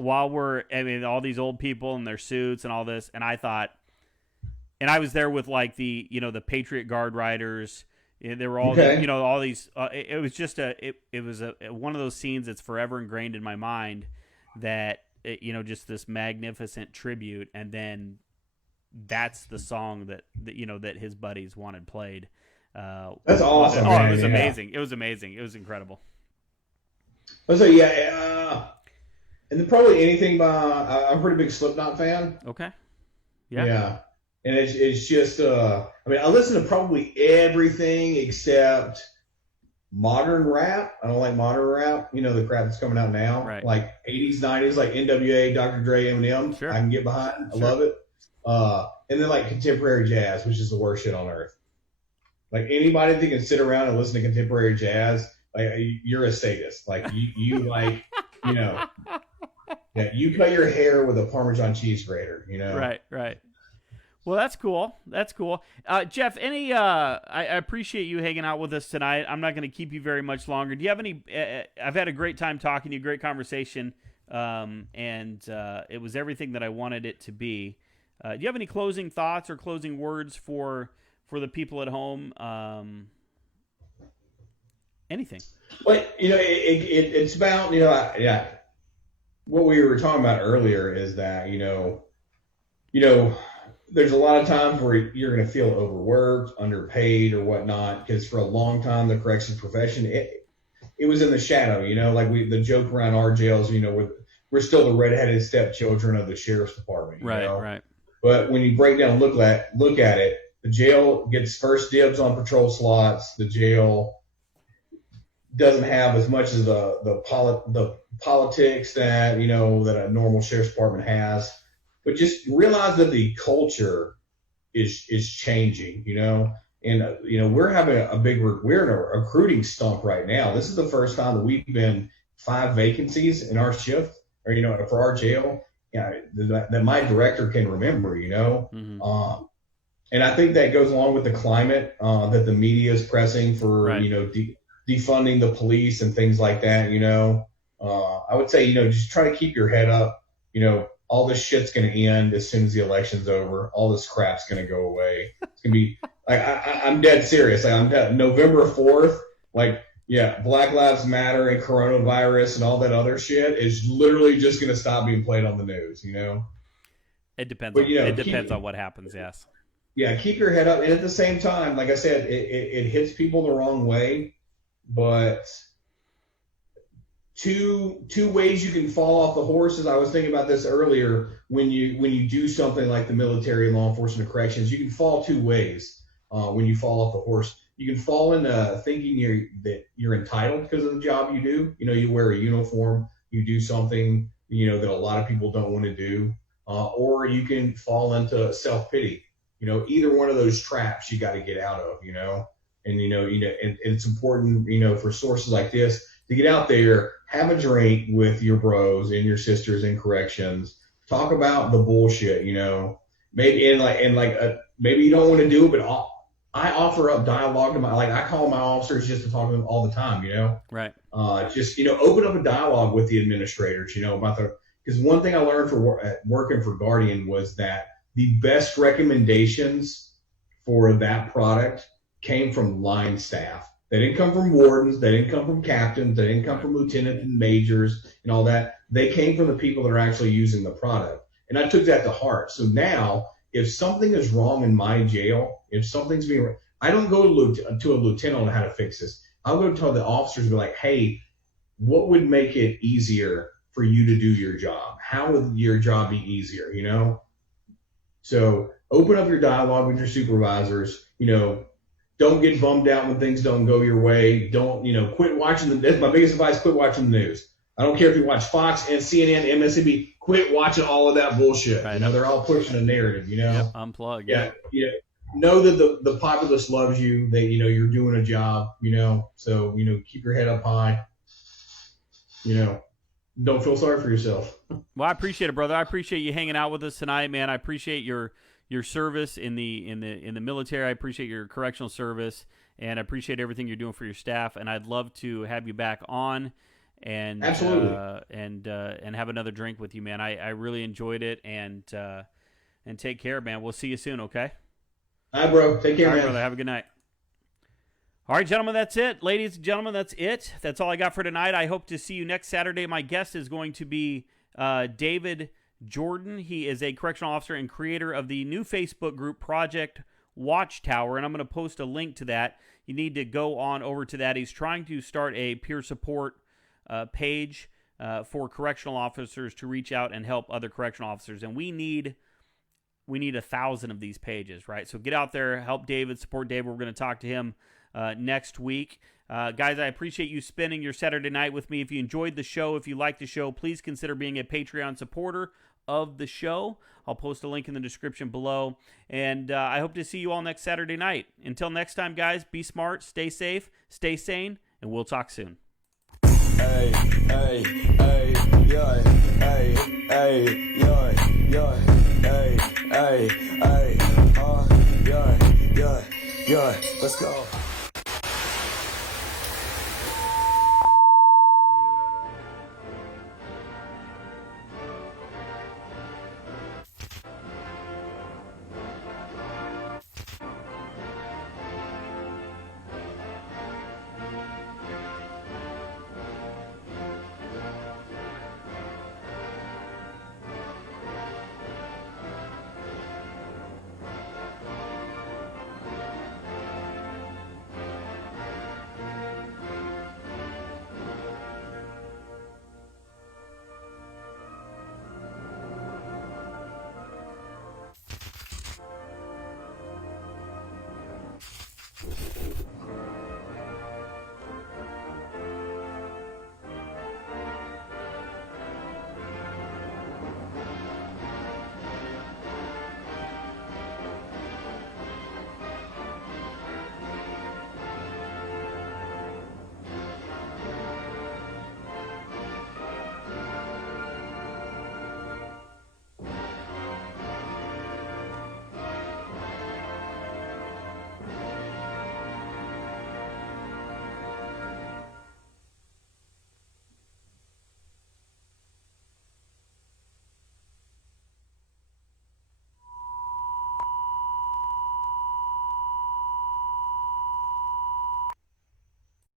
all these old people in their suits and all this, and I thought, and I was there with like the Patriot Guard riders. There were all all these. It was just it was one of those scenes that's forever ingrained in my mind. That just this magnificent tribute, and then that's the song that his buddies wanted played. That's awesome. It was amazing. It was amazing. It was incredible. So and then probably anything by. I'm a pretty big Slipknot fan. Okay. Yeah. And it's just I listen to probably everything except modern rap. I don't like modern rap. You know, the crap that's coming out now, Right. like 80s, 90s, like NWA, Dr. Dre, Eminem. Sure. I can get behind. I Sure. love it. And then like contemporary jazz, which is the worst shit on earth. Like anybody that can sit around and listen to contemporary jazz, like you're a sadist. Like you like, you know, yeah, you cut your hair with a Parmesan cheese grater, you know? Right, right. Well, that's cool. That's cool. Jeff, I appreciate you hanging out with us tonight. I'm not going to keep you very much longer. Do you have any? I've had a great time talking to you, great conversation, and it was everything that I wanted it to be. Do you have any closing thoughts or closing words for the people at home? Anything? Well, you know, it's about, you know, yeah. What we were talking about earlier is that, you know, there's a lot of times where you're going to feel overworked, underpaid, or whatnot, because for a long time the corrections profession it was in the shadow. You know, like the joke around our jails. You know, we're still the redheaded stepchildren of the sheriff's department. You know? Right. But when you break down and look at it, the jail gets first dibs on patrol slots. The jail doesn't have as much as the politics that, you know, that a normal sheriff's department has. But just realize that the culture is changing, you know, and you know, we're having we're in a recruiting stump right now. This is the first time that we've been 5 vacancies in our shift, or you know, for our jail, that my director can remember, you know. Mm-hmm. And I think that goes along with the climate that the media is pressing for, Right. you know, defunding the police and things like that, you know. I would say, you know, just try to keep your head up. You know, all this shit's going to end as soon as the election's over. All this crap's going to go away. It's going to be like, I'm dead serious. Like, November 4th, like, yeah, Black Lives Matter and coronavirus and all that other shit is literally just going to stop being played on the news, you know? It depends. But, you know, it depends on what happens. Yes. Yeah, keep your head up. And at the same time, like I said, it hits people the wrong way. But two ways you can fall off the horse, as I was thinking about this earlier, when you do something like the military, law enforcement, or corrections, you can fall 2 ways when you fall off the horse. You can fall into thinking that you're entitled because of the job you do. You know, you wear a uniform, you do something, you know, that a lot of people don't want to do. Or you can fall into self-pity. You know, either one of those traps you got to get out of, you know. And, and it's important, you know, for sources like this to get out there, have a drink with your bros and your sisters in corrections, talk about the bullshit, you know, maybe, maybe you don't want to do it, but I offer up dialogue to I call my officers just to talk to them all the time, you know, Right. Just, you know, open up a dialogue with the administrators, you know, because one thing I learned for working for Guardian was that the best recommendations for that product came from line staff. They didn't come from wardens. They didn't come from captains. They didn't come from lieutenants and majors and all that. They came from the people that are actually using the product. And I took that to heart. So now, if something is wrong in my jail, if something's being, I don't go to a lieutenant on how to fix this. I'll go tell the officers and be like, hey, what would make it easier for you to do your job? How would your job be easier, you know? So open up your dialogue with your supervisors, you know. Don't get bummed out when things don't go your way. Don't, you know, quit watching that's my biggest advice, quit watching the news. I don't care if you watch Fox and CNN, MSNBC, quit watching all of that bullshit. Right. You know, they're all pushing a narrative, you know. Yep, unplug. Yeah. Yeah. Know that the populace loves you, that, you know, you're doing a job, you know. So, you know, keep your head up high. You know, don't feel sorry for yourself. Well, I appreciate it, brother. I appreciate you hanging out with us tonight, man. I appreciate your service in the military. I appreciate your correctional service, and I appreciate everything you're doing for your staff. And I'd love to have you back on and absolutely and have another drink with you, man. I really enjoyed it, and take care, man. We'll see you soon, okay? All right, bro. Take care, all right, man. brother. Have a good night. All right, gentlemen, that's it. Ladies and gentlemen, that's it. That's all I got for tonight. I hope to see you next Saturday. My guest is going to be David Jordan. He is a correctional officer and creator of the new Facebook group Project Watchtower, and I'm going to post a link to that. You need to go on over to that. He's trying to start a peer support page for correctional officers to reach out and help other correctional officers, and we need 1,000 of these pages, right? So get out there, help David, support David. We're going to talk to him next week. Guys, I appreciate you spending your Saturday night with me. If you enjoyed the show, if you liked the show, please consider being a Patreon supporter of the show. I'll post a link in the description below. And I hope to see you all next Saturday night. Until next time, guys, be smart, stay safe, stay sane, and we'll talk soon. Hey, hey, hey, yeah, hey, hey, yeah, yeah, hey, hey, hey, yeah, yeah, yeah, let's go.